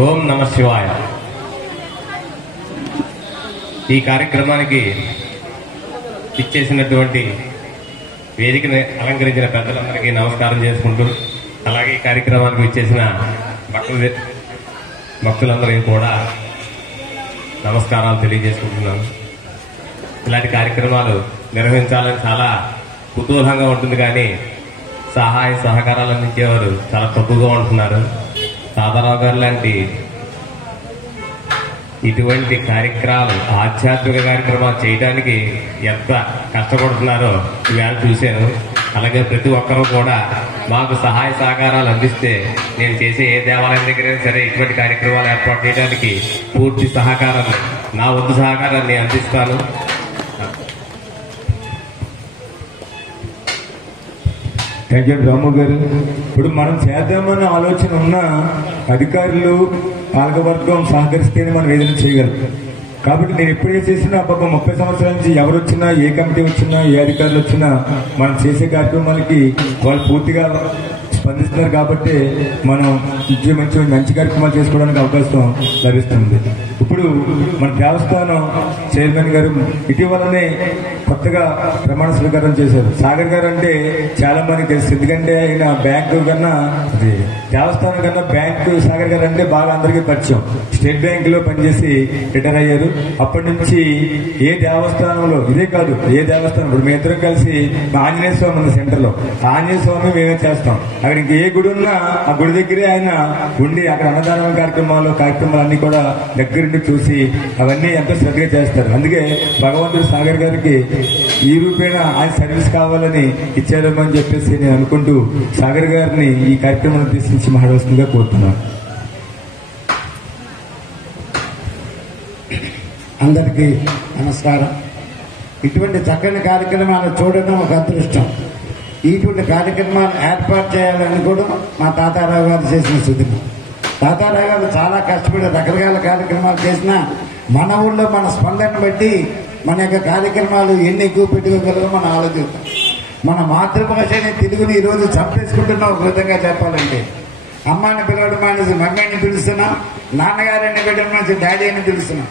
ఓం నమ శివాయ. ఈ కార్యక్రమానికి ఇచ్చేసినటువంటి వేదికను అలంకరించిన పెద్దలందరికీ నమస్కారం చేసుకుంటూ, అలాగే ఈ కార్యక్రమానికి ఇచ్చేసిన భక్తులందరికీ కూడా నమస్కారాలు తెలియజేసుకుంటున్నాను. ఇలాంటి కార్యక్రమాలు నిర్వహించాలని చాలా కుతూహలంగా ఉంటుంది, కానీ సహాయ సహకారాలు అందించేవారు చాలా తక్కువగా ఉంటున్నారు. తాతారావు గారు లాంటి ఇటువంటి కార్యక్రమాలు, ఆధ్యాత్మిక కార్యక్రమాలు చేయడానికి ఎంత కష్టపడుతున్నారో ఇవాళ చూశాను. అలాగే ప్రతి ఒక్కరూ కూడా మాకు సహాయ సహకారాలు అందిస్తే నేను చేసే ఏ దేవాలయం దగ్గర సరే ఇటువంటి కార్యక్రమాలు ఏర్పాటు చేయడానికి పూర్తి సహకారం, నా వంతు సహకారాన్ని అందిస్తాను. థ్యాంక్ యూ రాము గారు. ఇప్పుడు మనం చేద్దామన్న ఆలోచన ఉన్న అధికారులు, పాలకవర్గం సహకరిస్తేనే మనం ఏదైనా చేయగలం. కాబట్టి నేను ఎప్పుడే చేసినా పాపం 30 సంవత్సరాల నుంచి ఎవరు వచ్చినా, ఏ కమిటీ వచ్చినా, ఏ అధికారులు వచ్చినా మనం చేసే కార్యక్రమాలకి వాళ్ళు పూర్తిగా స్పందిస్తున్నారు. కాబట్టి మనం మంచి కార్యక్రమాలు చేసుకోవడానికి అవకాశం లభిస్తుంది. ఇప్పుడు మన దేవస్థానం చైర్మన్ గారు ఇటీవలనే కొత్తగా ప్రమాణ స్వీకారం చేశారు. సాగర్ గారు అంటే చాలా మందికి తెలుసు, ఎందుకంటే ఆయన బ్యాంకు కన్నా దేవస్థానం కన్నా బ్యాంకు సాగర్ గారు అంటే బాగా అందరికీ పరిచయం. స్టేట్ బ్యాంక్ లో పనిచేసి రిటైర్ అయ్యారు. అప్పటి నుంచి ఏ దేవస్థానంలో, ఇదే కాదు ఏ దేవస్థానం, ఇప్పుడు మేము ఇద్దరం కలిసి ఆంజనేయ స్వామి ఉంది సెంటర్ లో, ఆంజనేయ స్వామి మేమే చేస్తాం. అక్కడ ఇంక ఏ గుడి ఉన్నా ఆ గుడి దగ్గరే ఆయన ఉండి అక్కడ అన్నదానం కార్యక్రమాలన్నీ కూడా దగ్గరుండి చూసి అవన్నీ ఎంతో శ్రద్ధగా చేస్తారు. అందుకే భగవంతుడు సాగర్ గారికి ఈ రూపేణ ఆయన సర్వీస్ కావాలని ఇచ్చారేమో అని చెప్పేసి నేను అనుకుంటూ సాగర్ గారిని ఈ కార్యక్రమాన్ని తీసుకొచ్చి మాట్లాడుతుందిగా కోరుతున్నాను. అందరికీ నమస్కారం. ఇటువంటి చక్కని కార్యక్రమాలు చూడడం ఒక అదృష్టం. ఇటువంటి కార్యక్రమాలు ఏర్పాటు చేయాలని కూడా మా తాతారావు గారు చేసిన సుదినం. తాతారావు గారు చాలా కష్టపడి రకరకాల కార్యక్రమాలు చేసినా మన ఊళ్ళో మన స్పందన బట్టి మన యొక్క కార్యక్రమాలు ఎన్ని ఎక్కువ పెట్టుకోగలరో మనం ఆలోచిస్తాం. మన మాతృభాషని తెలుగుని ఈరోజు చంపేసుకుంటున్నాం. ఒక విధంగా చెప్పాలంటే అమ్మాని పిలవడం మానేసి మమ్మీని పిలుస్తున్నాం, నాన్నగారిని పెట్టడం మానేసి డాడీ అని పిలుస్తున్నాం.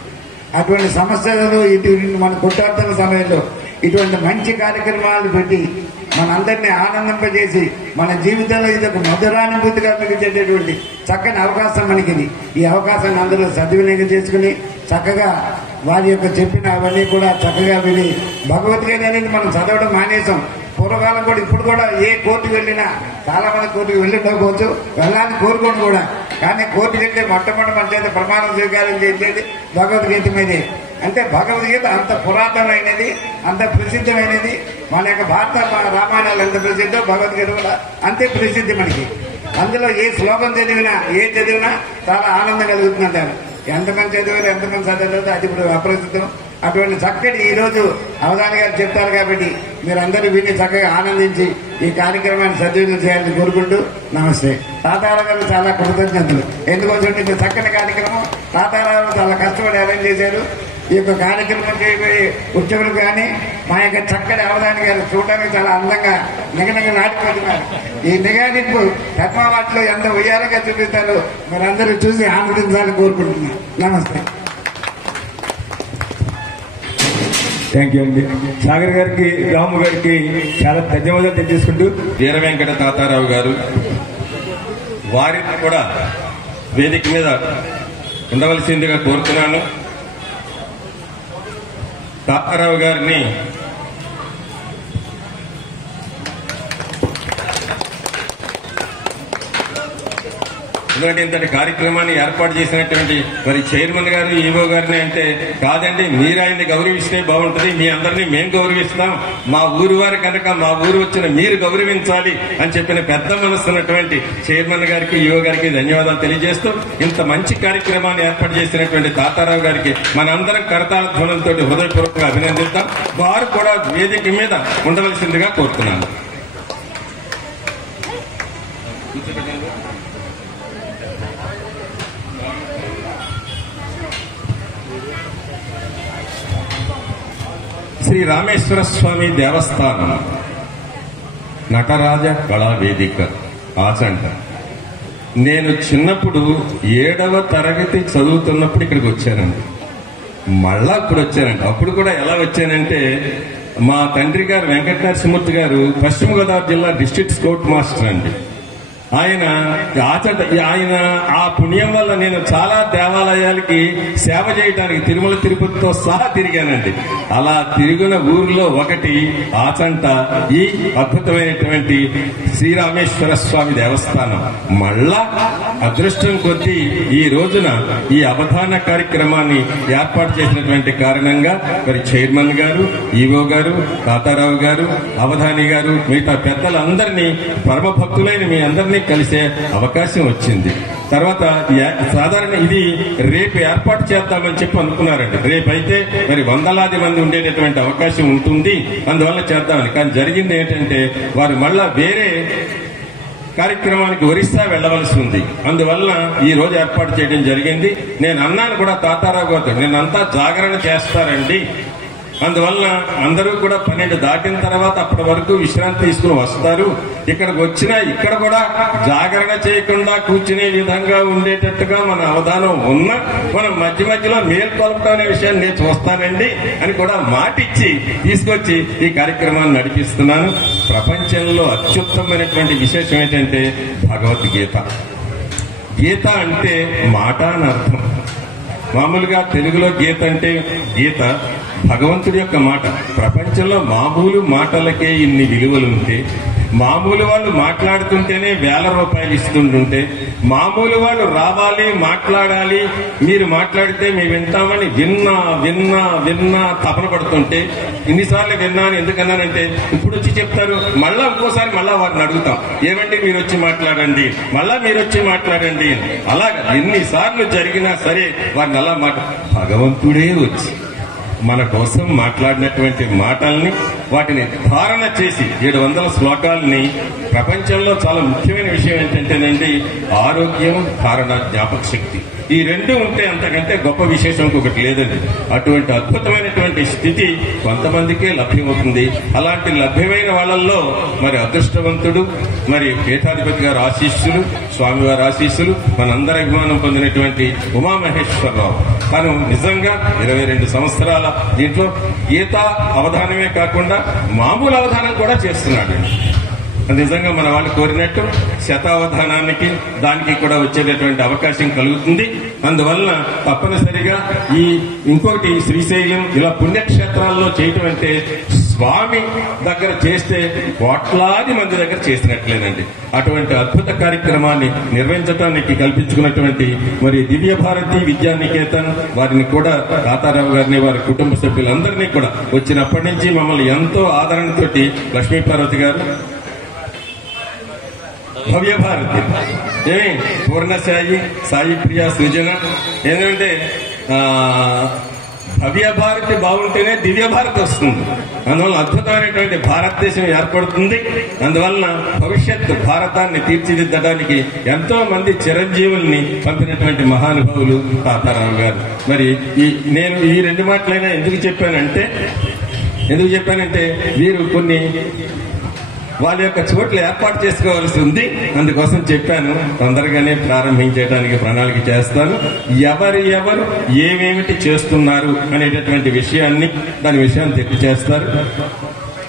అటువంటి సమస్యలు ఇటువంటి మన కొట్టాడుతున్న సమయంలో ఇటువంటి మంచి కార్యక్రమాలు పెట్టి మనందరినీ ఆనందింపజేసి మన జీవితంలో ఇది ఒక మధురానుభూతిగా మిగిల్చేటటువంటి చక్కని అవకాశం మనకిది. ఈ అవకాశాన్ని అందరూ సద్వినియోగం చేసుకుని చక్కగా వారి యొక్క చెప్పిన అవన్నీ కూడా చక్కగా విని, భగవద్గీత అనేది మనం చదవడం మానేసాం. పూర్వకాలం కూడా ఇప్పుడు కూడా ఏ కోర్టుకు వెళ్ళినా, చాలా మంది కోర్టుకు వెళ్ళిపోవచ్చు, వెళ్ళాలని కోరుకోండి కూడా. కానీ కోర్టుకు వెళ్తే మొట్టమొదటి మన చేత ప్రమాణ స్వీకారం చేసేది భగవద్గీత మీదే. అంటే భగవద్గీత అంత పురాతనమైనది, అంత ప్రసిద్ధమైనది. మన యొక్క భారత రామాయణాలు ఎంత ప్రసిద్ధో భగవద్గీత కూడా అంతే ప్రసిద్ధి మనకి. అందులో ఏ శ్లోకం చదివినా, ఏ చదివినా చాలా ఆనందం కలుగుతుందంటారు. ఎంతమంది చదివారు, ఎంతమంది చదవలేదు అది ఇప్పుడు అప్రసిద్ధం. అటువంటి చక్కటి ఈ రోజు అవధాని గారు చెప్తారు కాబట్టి మీరందరూ వీటిని చక్కగా ఆనందించి ఈ కార్యక్రమాన్ని సద్వినియోగం చేయాలని కోరుకుంటూ నమస్తే. తాతారావు గారు చాలా కృతజ్ఞతలు. ఎందుకోసం ఇంత చక్కని కార్యక్రమం తాతారావు చాలా కష్టపడి అరేంజ్ చేశారు. ఈ యొక్క కార్యక్రమం చేయబోయే ఉద్యోగులు కానీ మా యొక్క చక్కటి అవధాని గారు చూడడానికి చాలా అందంగా నిగనిగ నాటిపోతున్నారు. ఈ నిగానింపు పద్మావతిలో ఎంత ఉయ్యాలుగా చూపిస్తారో మీరందరూ చూసి ఆనందించాలని కోరుకుంటున్నాను. నమస్తే. థ్యాంక్ యూ అండి. సాగర్ గారికి, రాము గారికి చాలా ధన్యవాదాలు తెలియజేసుకుంటూ వీర వెంకట తాతారావు గారు వారిని కూడా వేదిక మీద ఉండవలసిందిగా కోరుతున్నాను. తాతారావు గారిని ఎందుకంటే ఇంతటి కార్యక్రమాన్ని ఏర్పాటు చేసినటువంటి మరి చైర్మన్ గారు, ఈవో గారిని అంటే కాదండి, మీరు ఆయన్ని గౌరవిస్తే బాగుంటుంది, మీ అందరినీ మేము గౌరవిస్తాం, మా ఊరు వారి కనుక మా ఊరు వచ్చిన మీరు గౌరవించాలి అని చెప్పిన పెద్ద మనసు ఉన్నటువంటి చైర్మన్ గారికి, ఈవో గారికి ధన్యవాదాలు తెలియజేస్తూ ఇంత మంచి కార్యక్రమాన్ని ఏర్పాటు చేసినటువంటి తాతారావు గారికి మనందరం కరతాళ ధ్వనులతో హృదయపూర్వకంగా అభినందిస్తాం. వారు కూడా వేదిక మీద ఉండవలసిందిగా కోరుతున్నాను. శ్రీ రామేశ్వర స్వామి దేవస్థానం నటరాజ కళా వేదిక ఆచంట నేను చిన్నప్పుడు 7వ తరగతి చదువుతున్నప్పుడు ఇక్కడికి వచ్చానండి. మళ్ళా ఇప్పుడు వచ్చానండి. అప్పుడు కూడా ఎలా వచ్చానంటే, మా తండ్రి గారు వెంకట నరసింహమూర్తి గారు పశ్చిమ గోదావరి జిల్లా డిస్ట్రిక్ట్ స్కౌట్ మాస్టర్ అండి. ఆయన ఆ పుణ్యం వల్ల నేను చాలా దేవాలయాలకి సేవ చేయడానికి తిరుమల తిరుపతితో సహా తిరిగానండి. అలా తిరిగిన ఊర్లో ఒకటి ఆచంట ఈ అద్భుతమైనటువంటి శ్రీరామేశ్వర స్వామి దేవస్థానం. మళ్ళా అదృష్టం కొద్దీ ఈ రోజున ఈ అవధాన కార్యక్రమాన్ని ఏర్పాటు చేసినటువంటి కారణంగా మరి చైర్మన్ గారు, ఈవో గారు, తాతారావు గారు, అవధాని గారు, మిగతా పెద్దలందరినీ, పరమ భక్తులైన మీ అందరినీ కలిసే అవకాశం వచ్చింది. తర్వాత సాధారణ ఇది రేపు ఏర్పాటు చేద్దామని చెప్పి అనుకున్నారండి. రేపైతే మరి వందలాది మంది ఉండేటటువంటి అవకాశం ఉంటుంది, అందువల్ల చేద్దామని. కానీ జరిగింది ఏంటంటే, వారు మళ్ళా వేరే కార్యక్రమానికి ఒరిస్సా వెళ్లవలసి ఉంది. అందువల్ల ఈ రోజు ఏర్పాటు చేయడం జరిగింది. నేను అన్నాను కూడా తాతారావు గారితో, నేనంతా జాగరణ చేస్తారండి, అందువల్ల అందరూ కూడా 12 దాటిన తర్వాత అప్పటి వరకు విశ్రాంతి తీసుకుని వస్తారు. ఇక్కడికి వచ్చినా ఇక్కడ కూడా జాగరణ చేయకుండా కూర్చునే విధంగా ఉండేటట్టుగా మన అవధానం ఉన్నా మనం మధ్య మధ్యలో మేల్కొల్పడం అనే విషయాన్ని నేను చూస్తానండి అని కూడా మాటిచ్చి తీసుకొచ్చి ఈ కార్యక్రమాన్ని నడిపిస్తున్నాను. ప్రపంచంలో అత్యుత్తమైనటువంటి విశేషం ఏంటంటే భగవద్గీత. గీత అంటే మాట అని అర్థం. మామూలుగా తెలుగులో గీత అంటే గీత భగవంతుడి యొక్క మాట. ప్రపంచంలో మామూలు మాటలకే ఇన్ని విలువలుంటే, మామూలు వాళ్ళు మాట్లాడుతుంటేనే ₹1000 ఇస్తుంటుంటే, మామూలు వాళ్ళు రావాలి, మాట్లాడాలి, మీరు మాట్లాడితే మేము వింటామని విన్నా విన్నా విన్నా తపన పడుతుంటే, ఇన్నిసార్లు విన్నాను ఎందుకన్నానంటే ఇప్పుడు వచ్చి చెప్తారు, మళ్ళా ఇంకోసారి మళ్ళా వారిని అడుగుతాం, ఏమండి మీరు వచ్చి మాట్లాడండి, మళ్ళా మీరు వచ్చి మాట్లాడండి. అలాగా ఎన్నిసార్లు జరిగినా సరే వారిని అలా భగవంతుడే వచ్చి మన కోసం మాట్లాడినటువంటి మాటల్ని, వాటిని ధారణ చేసి 700 శ్లోకాలని. ప్రపంచంలో చాలా ముఖ్యమైన విషయం ఏంటంటేనండి, ఆరోగ్యం, ధారణ, జ్ఞాపక శక్తి. ఈ రెండు ఉంటే అంతకంటే గొప్ప విశేషం ఇంకొకటి లేదండి. అటువంటి అద్భుతమైనటువంటి స్థితి కొంతమందికే లభ్యమవుతుంది. అలాంటి లభ్యమైన వాళ్ళల్లో మరి అదృష్టవంతుడు, మరి పీఠాధిపతి గారు ఆశీస్సులు, స్వామివారి ఆశీస్సులు, మనందరి అభిమానం పొందినటువంటి ఉమామహేశ్వరరావు. తను నిజంగా 22 సంవత్సరాల దీంట్లో గీత అవధానమే కాకుండా మామూలు అవధానం కూడా చేస్తున్నాడు. నిజంగా మన వాళ్ళు కోరినట్టు శతావధానానికి దానికి కూడా వచ్చేటటువంటి అవకాశం కలుగుతుంది. అందువల్ల తప్పనిసరిగా ఇంకొకటి శ్రీశైలం ఇలా పుణ్యక్షేత్రాల్లో చేయటం అంటే స్వామి దగ్గర చేస్తే కోట్లాది మంది దగ్గర చేసినట్లేనండి. అటువంటి అద్భుత కార్యక్రమాన్ని నిర్వహించడానికి కల్పించుకున్నటువంటి మరి దివ్య భారతి విద్యానికేతన్ వారిని కూడా, తాతారావు గారిని, వారి కుటుంబ సభ్యులందరినీ కూడా వచ్చినప్పటి నుంచి మమ్మల్ని ఎంతో ఆదరణతోటి లక్ష్మీపార్వతి గారు, భవ్య భారతి, పూర్ణసాయి, సాయి ప్రియ, సృజన, ఏంటంటే భవ్య భారతి బాగుంటేనే దివ్య భారతి వస్తుంది. అందువల్ల అద్భుతమైనటువంటి భారతదేశం ఏర్పడుతుంది. అందువలన భవిష్యత్తు భారతాన్ని తీర్చిదిద్దడానికి ఎంతో మంది చిరంజీవుల్ని పంపినటువంటి మహానుభావులు తాతారావు గారు. మరి నేను ఈ 2 మాటలైనా ఎందుకు చెప్పానంటే వీరు కొన్ని వాళ్ళ యొక్క చోట్ల ఏర్పాటు చేసుకోవాల్సి ఉంది. అందుకోసం చెప్పాను, తొందరగానే ప్రారంభించడానికి ప్రణాళిక చేస్తాను. ఎవరు ఏమేమిటి చేస్తున్నారు అనేటటువంటి విషయాన్ని, దాని విషయాన్ని తెలియజేస్తారు.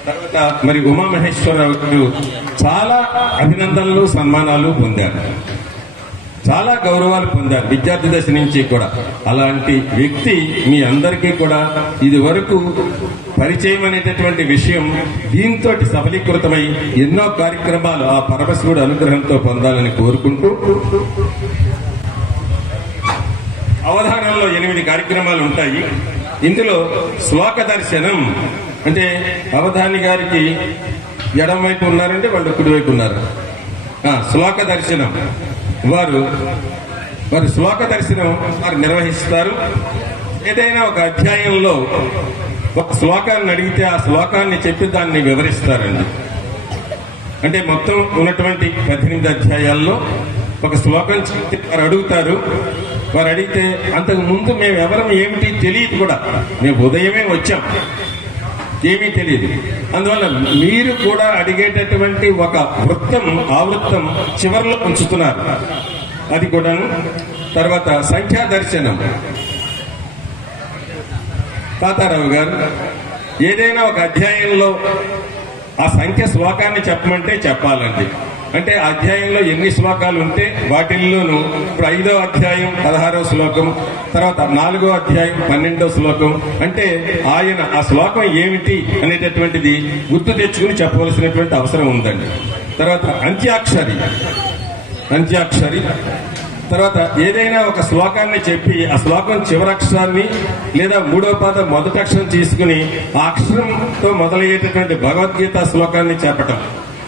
తర్వాత మరి ఉమామహేశ్వరరావు చాలా అభినందనలు, సన్మానాలు పొందారు, చాలా గౌరవాలు పొందారు విద్యార్థి దశ నుంచి కూడా. అలాంటి వ్యక్తి మీ అందరికీ కూడా ఇది వరకు పరిచయం అనేటటువంటి విషయం దీంతో సఫలీకృతమై ఎన్నో కార్యక్రమాలు ఆ పరమశివుడు అనుగ్రహంతో పొందాలని కోరుకుంటూ, అవధానంలో 8 కార్యక్రమాలు ఉంటాయి. ఇందులో శ్లోక దర్శనం అంటే అవధాని గారికి ఎడమ వైపు ఉన్నారంటే వాళ్ళు కుడివైపు ఉన్నారు. శ్లోక దర్శనం వారు శ్లోక దర్శనం వారు నిర్వహిస్తారు. ఏదైనా ఒక అధ్యాయంలో ఒక శ్లోకాన్ని అడిగితే ఆ శ్లోకాన్ని చెప్పి దాన్ని వివరిస్తారండి. అంటే మొత్తం ఉన్నటువంటి 18 అధ్యాయాల్లో ఒక శ్లోకం చెప్తే వారు అడుగుతారు. వారు అడిగితే అంతకు ముందు మేము ఎవరం ఏమిటి తెలియదు కూడా, మేము ఉదయమే వచ్చాం, ఏమీ తెలియదు. అందువల్ల మీరు కూడా అడిగేటటువంటి ఒక వృత్తం, ఆ వృత్తం చివరిలో ఉంచుతున్నారు. అది కూడాను. తర్వాత సంఖ్యా దర్శనం తాతారావు గారు ఏదైనా ఒక అధ్యాయంలో ఆ సంఖ్య శ్లోకాన్ని చెప్పమంటే చెప్పాలండి. అంటే అధ్యాయంలో ఎన్ని శ్లోకాలు ఉంటే వాటిల్లోనూ ఇప్పుడు 5వ అధ్యాయం 16వ శ్లోకం, తర్వాత 4వ అధ్యాయం 12వ శ్లోకం, అంటే ఆయన ఆ శ్లోకం ఏమిటి అనేటటువంటిది గుర్తు తెచ్చుకుని చెప్పవలసినటువంటి అవసరం ఉందండి. తర్వాత అంత్యాక్షరి తర్వాత ఏదైనా ఒక శ్లోకాన్ని చెప్పి ఆ శ్లోకం చివరక్షరాన్ని లేదా 3వ పాదం మొదటి అక్షరం తీసుకుని ఆ అక్షరంతో మొదలయ్యేటటువంటి భగవద్గీత శ్లోకాన్ని చెప్పటం.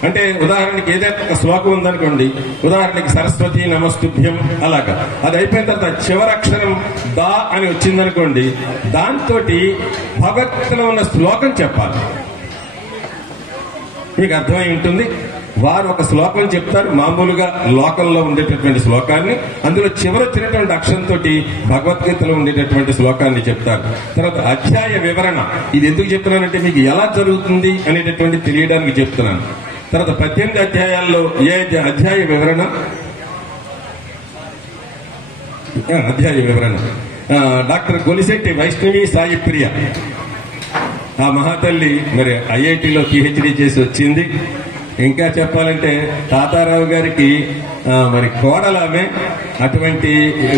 అంటే ఉదాహరణకి ఏదైనా ఒక శ్లోకం ఉందనుకోండి, ఉదాహరణకి సరస్వతి నమస్తుభ్యం అలాగా, అది అయిపోయిన తర్వాత చివరక్షరం దా అని వచ్చిందనుకోండి, దాంతో భగవద్గీతలో ఉన్న శ్లోకం చెప్పాలి. మీకు అర్థమై ఉంటుంది. వారు ఒక శ్లోకం చెప్తారు, మామూలుగా లోకంలో ఉండేటటువంటి శ్లోకాన్ని, అందులో చివరొచ్చినటువంటి అక్షరంతో భగవద్గీతలో ఉండేటటువంటి శ్లోకాన్ని చెప్తారు. తర్వాత అధ్యాయ వివరణ, ఇది ఎందుకు చెప్తున్నానంటే మీకు ఎలా జరుగుతుంది అనేటటువంటి తెలియడానికి చెప్తున్నాను. తర్వాత 18 అధ్యాయాల్లో అధ్యాయ వివరణ డాక్టర్ గొలిశెట్టి వైష్ణవి సాయి ప్రియ, ఆ మహాతల్లి మరి ఐఐటిలో పిహెచ్డి చేసి వచ్చింది. ఇంకా చెప్పాలంటే తాతారావు గారికి మరి కోడలామె. అటువంటి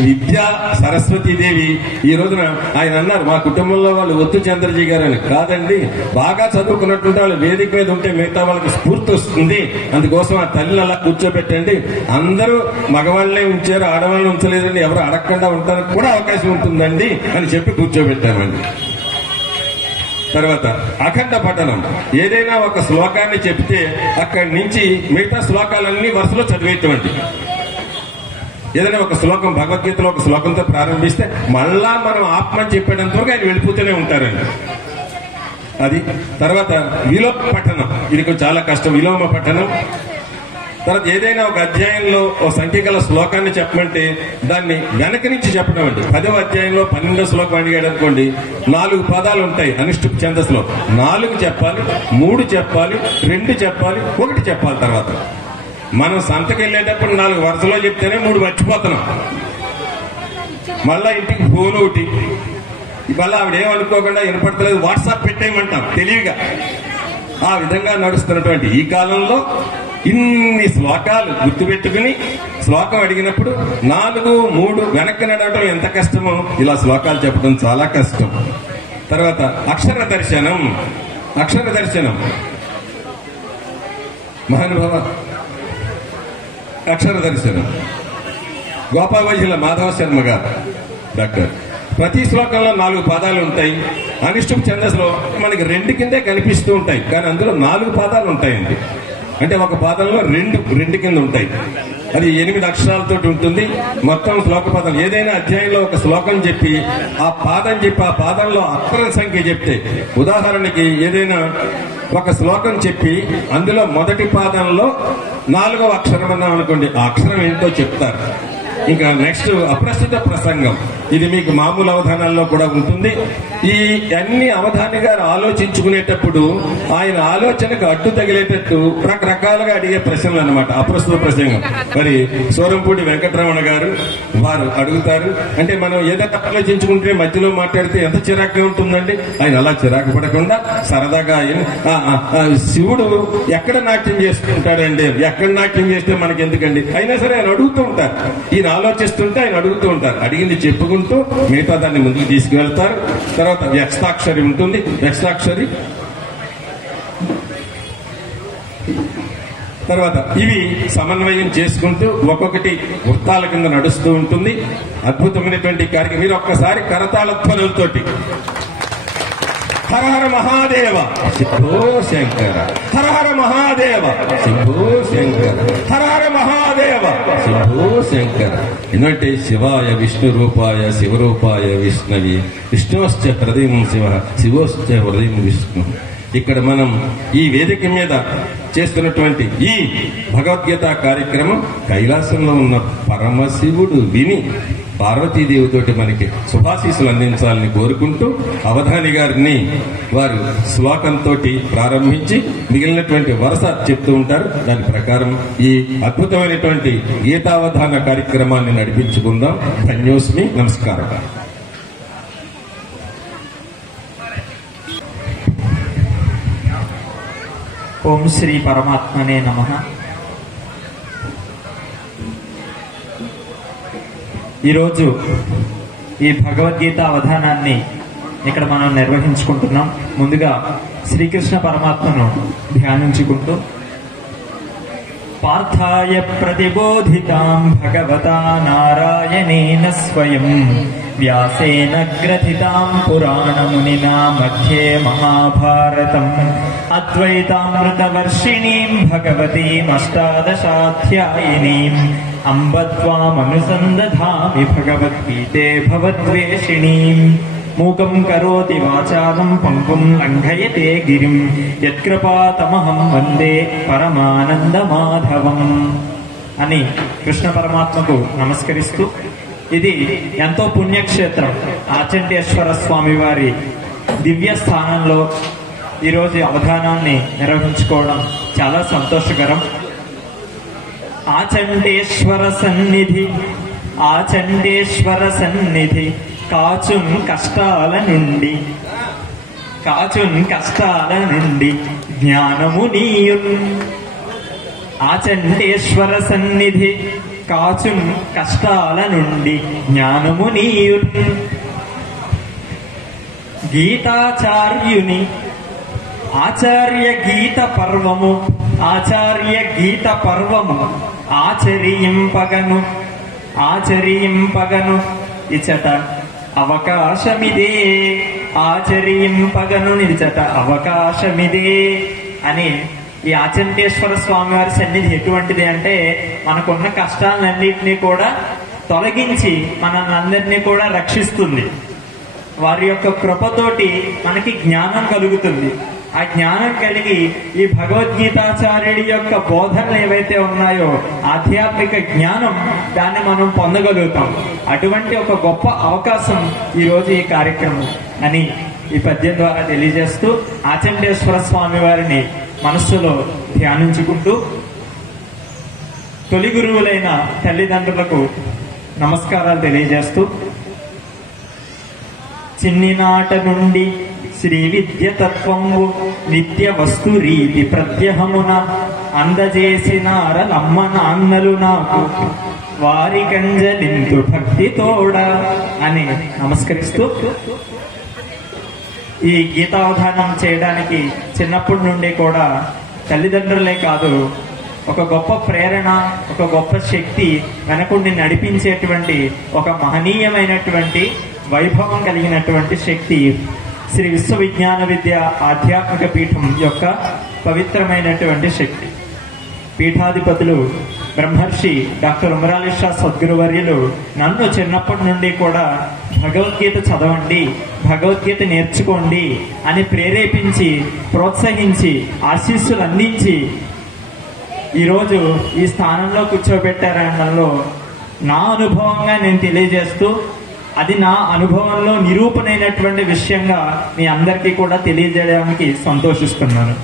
విద్యా సరస్వతీదేవి ఈ రోజున ఆయన అన్నారు, మా కుటుంబంలో వాళ్ళు ఒత్తు చంద్రజీ గారు అని. కాదండి, బాగా చదువుకున్నటువంటి వాళ్ళు వేదిక మీద ఉంటే మిగతా వాళ్ళకి స్ఫూర్తి వస్తుంది, అందుకోసం ఆ తల్లిని అలా కూర్చోబెట్టండి. అందరూ మగవాళ్ళనే ఉంచారు, ఆడవాళ్ళని ఉంచలేదండి, ఎవరు అడగకుండా ఉండడానికి కూడా అవకాశం ఉంటుందండి అని చెప్పి కూర్చోబెట్టామండి. తర్వాత అఖండ పఠనం, ఏదైనా ఒక శ్లోకాన్ని చెప్తే అక్కడి నుంచి మిగతా శ్లోకాలన్నీ వరుసలో చదివేటువంటి. ఏదైనా ఒక శ్లోకం భగవద్గీతలో ఒక శ్లోకంతో ప్రారంభిస్తే మళ్ళా మనం ఆత్మని చెప్పేటంత వరకు ఆయన వెళ్ళిపోతూనే ఉంటారండి. అది. తర్వాత విలోమ పఠనం, ఇది చాలా కష్టం, విలోమ పఠనం. తర్వాత ఏదైనా ఒక అధ్యాయంలో ఒక సంఖ్య గల శ్లోకాన్ని చెప్పమంటే దాన్ని వెనక నుంచి చెప్పడం అండి. 10వ అధ్యాయంలో 12వ శ్లోకం అడిగాడు అనుకోండి, 4 పదాలు ఉంటాయి అనుష్ఠుప్ ఛందస్సులో, 4 చెప్పాలి, 3 చెప్పాలి, 2 చెప్పాలి, 1 చెప్పాలి. తర్వాత మనం సంతకెళ్ళేటప్పుడు 4 వరుసలో చెప్తేనే 3 మర్చిపోతున్నాం. మళ్ళా ఇంటికి ఫోన్ ఒకటి, మళ్ళీ ఆవిడేమనుకోకుండా వినపడతలేదు వాట్సాప్ పెట్టేయమంటాం తెలివిగా. ఆ విధంగా నడుస్తున్నటువంటి ఈ కాలంలో ఇన్ని శ్లోకాలు గుర్తుపెట్టుకుని శ్లోకం అడిగినప్పుడు 4, 3 వెనక్కి నడవడం ఎంత కష్టమో ఇలా శ్లోకాలు చెప్పడం చాలా కష్టం. తర్వాత అక్షర దర్శనం మహానుభావ అక్షర దర్శనం గోపావైద్యుల మాధవ శర్మ గారు డాక్టర్. ప్రతి శ్లోకంలో 4 పదాలు ఉంటాయి. అనుష్ఠుప్ ఛందస్సులో మనకి 2 కిందే కనిపిస్తూ ఉంటాయి, కానీ అందులో 4 పదాలు ఉంటాయండి. అంటే ఒక పాదంలో 2 కింద ఉంటాయి. అది 8 అక్షరాలతో ఉంటుంది. మొత్తం శ్లోక పదం ఏదైనా అధ్యాయంలో ఒక శ్లోకం చెప్పి ఆ పాదం చెప్పి ఆ పాదంలో అక్షరం సంఖ్య చెప్తే, ఉదాహరణకి ఏదైనా ఒక శ్లోకం చెప్పి అందులో మొదటి పాదంలో 4వ అక్షరం అన్నాం అనుకోండి, ఆ అక్షరం ఏంటో చెప్తారు. ఇంకా నెక్స్ట్ అప్రస్తుత ప్రసంగం, ఇది మీకు మామూలు అవధానాల్లో కూడా ఉంటుంది. ఈ అన్ని అవధాని గారు ఆలోచించుకునేటప్పుడు ఆయన ఆలోచనకు అడ్డు తగిలేటట్టు రకరకాలుగా అడిగే ప్రశ్నలు అన్నమాట అప్రస్తుత ప్రసంగం. మరి సూరంపూడి వెంకటరమణ గారు వారు అడుగుతారు. అంటే మనం ఏదైనా ఆలోచించుకుంటే మధ్యలో మాట్లాడితే ఎంత చిరాకుగా ఉంటుందండి. ఆయన అలా చిరాకు పడకుండా సరదాగా శివుడు ఎక్కడ నాట్యం చేసుకుంటాడండి, ఎక్కడ నాట్యం చేస్తే మనకి ఎందుకండి, అయినా సరే ఆయన అడుగుతూ ఉంటారు. ఈయన ఆలోచిస్తుంటే ఆయన అడుగుతూ ఉంటారు. అడిగింది చెప్పుకుంటూ మిగతా దాన్ని ముందుకు తీసుకువెళ్తారు. తర్వాత వ్యక్తాక్షరి ఉంటుంది. వ్యక్తాక్షరి తర్వాత ఇవి సమన్వయం చేసుకుంటూ ఒక్కొక్కటి వృత్తాల కింద నడుస్తూ ఉంటుంది. అద్భుతమైనటువంటి కార్యక్రమం. మీరు ఒక్కసారి కరతాళ ధ్వనులతోటి హర హర మహాదేవ శంభో శంకర, హర హర మహాదేవ శంభో శంకర, హర హర మహాదేవ శంభో శంకర. ఎందుకంటే శివాయ విష్ణు రూపాయ శివరూపాయ విష్ణవి, విష్ణుశ్చ హృదయం శివ, శివశ్చ హృదయం విష్ణు. ఇక్కడ మనం ఈ వేదిక మీద చేస్తున్నటువంటి ఈ భగవద్గీత కార్యక్రమం కైలాసంలో ఉన్న పరమశివుడు విని పార్వతీదేవితోటి మనకి శుభాశీస్సులు అందించాలని కోరుకుంటూ అవధాని గారిని వారు శ్లోకంతో ప్రారంభించి మిగిలినటువంటి వరుస చెప్తూ ఉంటారు. దాని ప్రకారం ఈ అద్భుతమైనటువంటి గీతావధాన కార్యక్రమాన్ని నడిపించుకుందాం. ధన్యోస్మి. నమస్కారం. ఓం శ్రీ పరమాత్మనే నమః. ఈరోజు ఈ భగవద్గీత అవధానాన్ని ఇక్కడ మనం నిర్వహించుకుంటున్నాం. ముందుగా శ్రీకృష్ణ పరమాత్మను ధ్యానించుకుంటూ పార్థాయ ప్రతిబోధితాం భగవతా నారాయణేన స్వయం వ్యాసేన గ్రథితాం పురాణమునినా మధ్యే మహాభారతం అద్వైతామృతవర్షిణీం భగవతీం అష్టాదశాధ్యాయినీం అంబ త్వామనుసందధామి భగవద్గీతే భవద్వేషిణీం మూకం కరోతి వాచాలం పంకుం లంఘయతే గిరిం యత్కృపాతమహం వందే పరమానందమాధవం అని కృష్ణ పరమాత్మకు నమస్కరిస్తూ, ఇది ఎంతో పుణ్యక్షేత్రం ఆచంటేశ్వర స్వామి వారి దివ్య స్థానంలో ఈరోజు అవధానాన్ని నిర్వహించుకోవడం చాలా సంతోషకరం. ఆచంటేశ్వర సన్నిధి, ఆచంటేశ్వర సన్నిధి కాచున్ కష్టాల నుండి, కాచున్ కష్టాల నుండి జ్ఞానము నీయున్. ఆచంటేశ్వర సన్నిధి కాచున్ కష్టాల నుండి జ్ఞానము నీయున్. గీతాచార్యుని ఆచార్య గీత పర్వము, ఆచార్య గీత పర్వము ఆచరింపగను, ఆచరింపగను ఇచట అవకాశమిదే, ఆచరింపగను నిచట అవకాశమిదే అని. ఈ ఆచంటేశ్వర స్వామి వారి సన్నిధి ఎటువంటిది అంటే, మనకున్న కష్టాలన్నింటినీ కూడా తొలగించి మనల్ని కూడా రక్షిస్తుంది. వారి యొక్క కృపతోటి మనకి జ్ఞానం కలుగుతుంది. ఆ జ్ఞానం కలిగి ఈ భగవద్గీతాచార్యుడి యొక్క బోధనలు ఏవైతే ఉన్నాయో ఆధ్యాత్మిక జ్ఞానం, దాన్ని మనం పొందగలుగుతాం. అటువంటి ఒక గొప్ప అవకాశం ఈరోజు ఈ కార్యక్రమం అని ఈ పద్యం ద్వారా తెలియజేస్తూ, ఆచంటేశ్వర స్వామి వారిని మనస్సులో ధ్యానించుకుంటూ తొలి గురువులైన తల్లిదండ్రులకు నమస్కారాలు తెలియజేస్తూ, చిన్నినాట నుండి శ్రీ విద్య తత్వము నిత్య వస్తు రీతి ప్రత్యహమున అందజేసినారలమ్మ నాన్నలు నాకు వారి కంజలింతు భక్తి తోడ అని నమస్కరిస్తూ, ఈ గీతావధానం చేయడానికి చిన్నప్పటి నుండి కూడా తల్లిదండ్రులే కాదు, ఒక గొప్ప ప్రేరణ, ఒక గొప్ప శక్తి వెనకుండి నడిపించేటువంటి ఒక మహనీయమైనటువంటి వైభవం కలిగినటువంటి శక్తి శ్రీ విశ్వవిజ్ఞాన విద్య ఆధ్యాత్మిక పీఠం యొక్క పవిత్రమైనటువంటి శక్తి. పీఠాధిపతులు బ్రహ్మర్షి డాక్టర్ ఉమరాలి షా సద్గురువర్యులు నన్ను చిన్నప్పటి నుండి కూడా భగవద్గీత చదవండి, భగవద్గీత నేర్చుకోండి అని ప్రేరేపించి, ప్రోత్సహించి, ఆశీస్సులు అందించి ఈరోజు ఈ స్థానంలో కూర్చోబెట్టారనడంలో నా అనుభవంగా నేను తెలియజేస్తూ, అది నా అనుభవంలో నిరూపణైనటువంటి విషయంగా మీ అందరికీ కూడా తెలియజేయడానికి సంతోషిస్తున్నాను.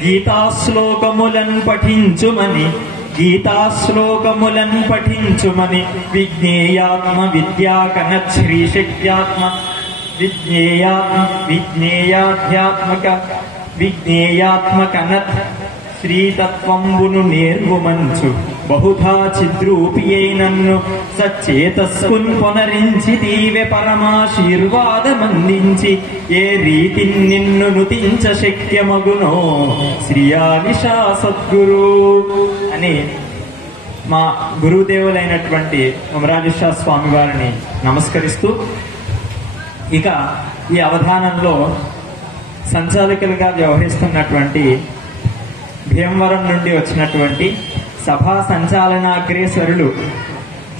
గీతాశ్లోకములను పఠించుమని, గీతాశ్లోకములను పఠించుమని విజ్ఞేయాత్మ విద్యాకనత్ శ్రీశక్త్యాత్మ విజ్ఞేయాత్మకనత్ శ్రీతత్వంబును నేర్వుమంచు బహుధా చిద్రూపి అయినన్ను సచ్చేతస్కున్ పొనరించి తీవె పరమాశీర్వాదమందించి ఏ రీతి నిన్ను నుతించ శక్యమగునో శ్రీయానిషా సద్గురు అని మా గురుదేవులైనటువంటి ఉమరాలి షా స్వామి వారిని నమస్కరిస్తూ, ఇక ఈ అవధానంలో సంచాలకులుగా వ్యవహరిస్తున్నటువంటి భీమవరం నుండి వచ్చినటువంటి సభా సంచాలనాగ్రేసరులు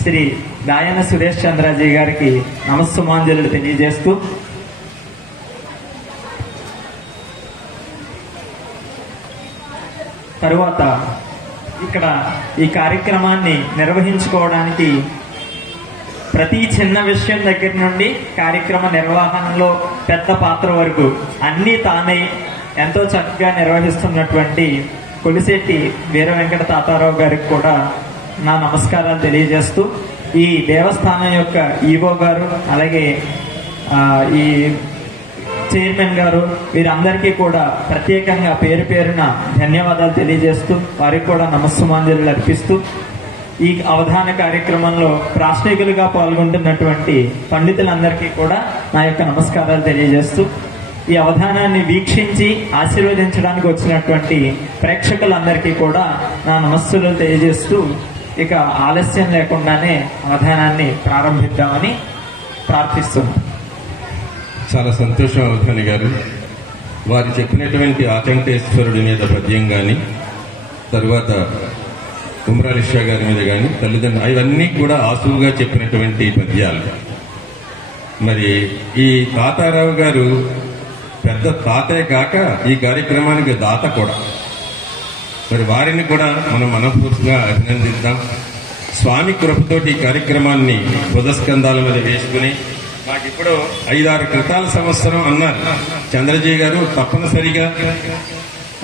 శ్రీ దాయన సురేష్ చంద్రాజీ గారికి నమస్సుమాంజలు తెలియజేస్తూ, తరువాత ఇక్కడ ఈ కార్యక్రమాన్ని నిర్వహించుకోవడానికి ప్రతి చిన్న విషయం దగ్గర నుండి కార్యక్రమ నిర్వహణలో పెద్ద పాత్ర వరకు అన్నీ తానే ఎంతో చక్కగా నిర్వహిస్తున్నటువంటి కొలిశెట్టి వీర వెంకట తాతారావు గారికి కూడా నా నమస్కారాలు తెలియజేస్తూ ఈ దేవస్థానం యొక్క ఈవో గారు అలాగే ఈ చైర్మన్ గారు వీరందరికీ కూడా ప్రత్యేకంగా పేరు పేరున ధన్యవాదాలు తెలియజేస్తూ వారికి కూడా నమస్సుమాంజలు అర్పిస్తూ ఈ అవధాన కార్యక్రమంలో ప్రాశ్నికులుగా పాల్గొంటున్నటువంటి పండితులందరికీ కూడా నా యొక్క నమస్కారాలు తెలియజేస్తూ ఈ అవధానాన్ని వీక్షించి ఆశీర్వదించడానికి వచ్చినటువంటి ప్రేక్షకులందరికీ కూడా నా నమస్సులు తెలియజేస్తూ ఇక ఆలస్యం లేకుండానే అవధానాన్ని ప్రారంభిద్దామని ప్రార్థిస్తున్నాను. చాలా సంతోషం అవధాని గారు. వారు చెప్పినటువంటి ఆకంఠేశ్వరుడి మీద పద్యం గాని, తరువాత ఉమ్రాలి షా గారి మీద గాని, తల్లిదండ్రులు ఇవన్నీ కూడా ఆసువుగా చెప్పినటువంటి పద్యాలు. మరి ఈ తాతారావు గారు పెద్ద తాతే కాక ఈ కార్యక్రమానికి దాత కూడా. మరి వారిని కూడా మనం మనస్ఫూర్తిగా అభినందిద్దాం. స్వామి కృపతోటి ఈ కార్యక్రమాన్ని బుధస్కంధాల మీద వేసుకుని మాకిప్పుడు 5-6 క్రితాల సంవత్సరం అన్నారు చంద్రజీ గారు తప్పనిసరిగా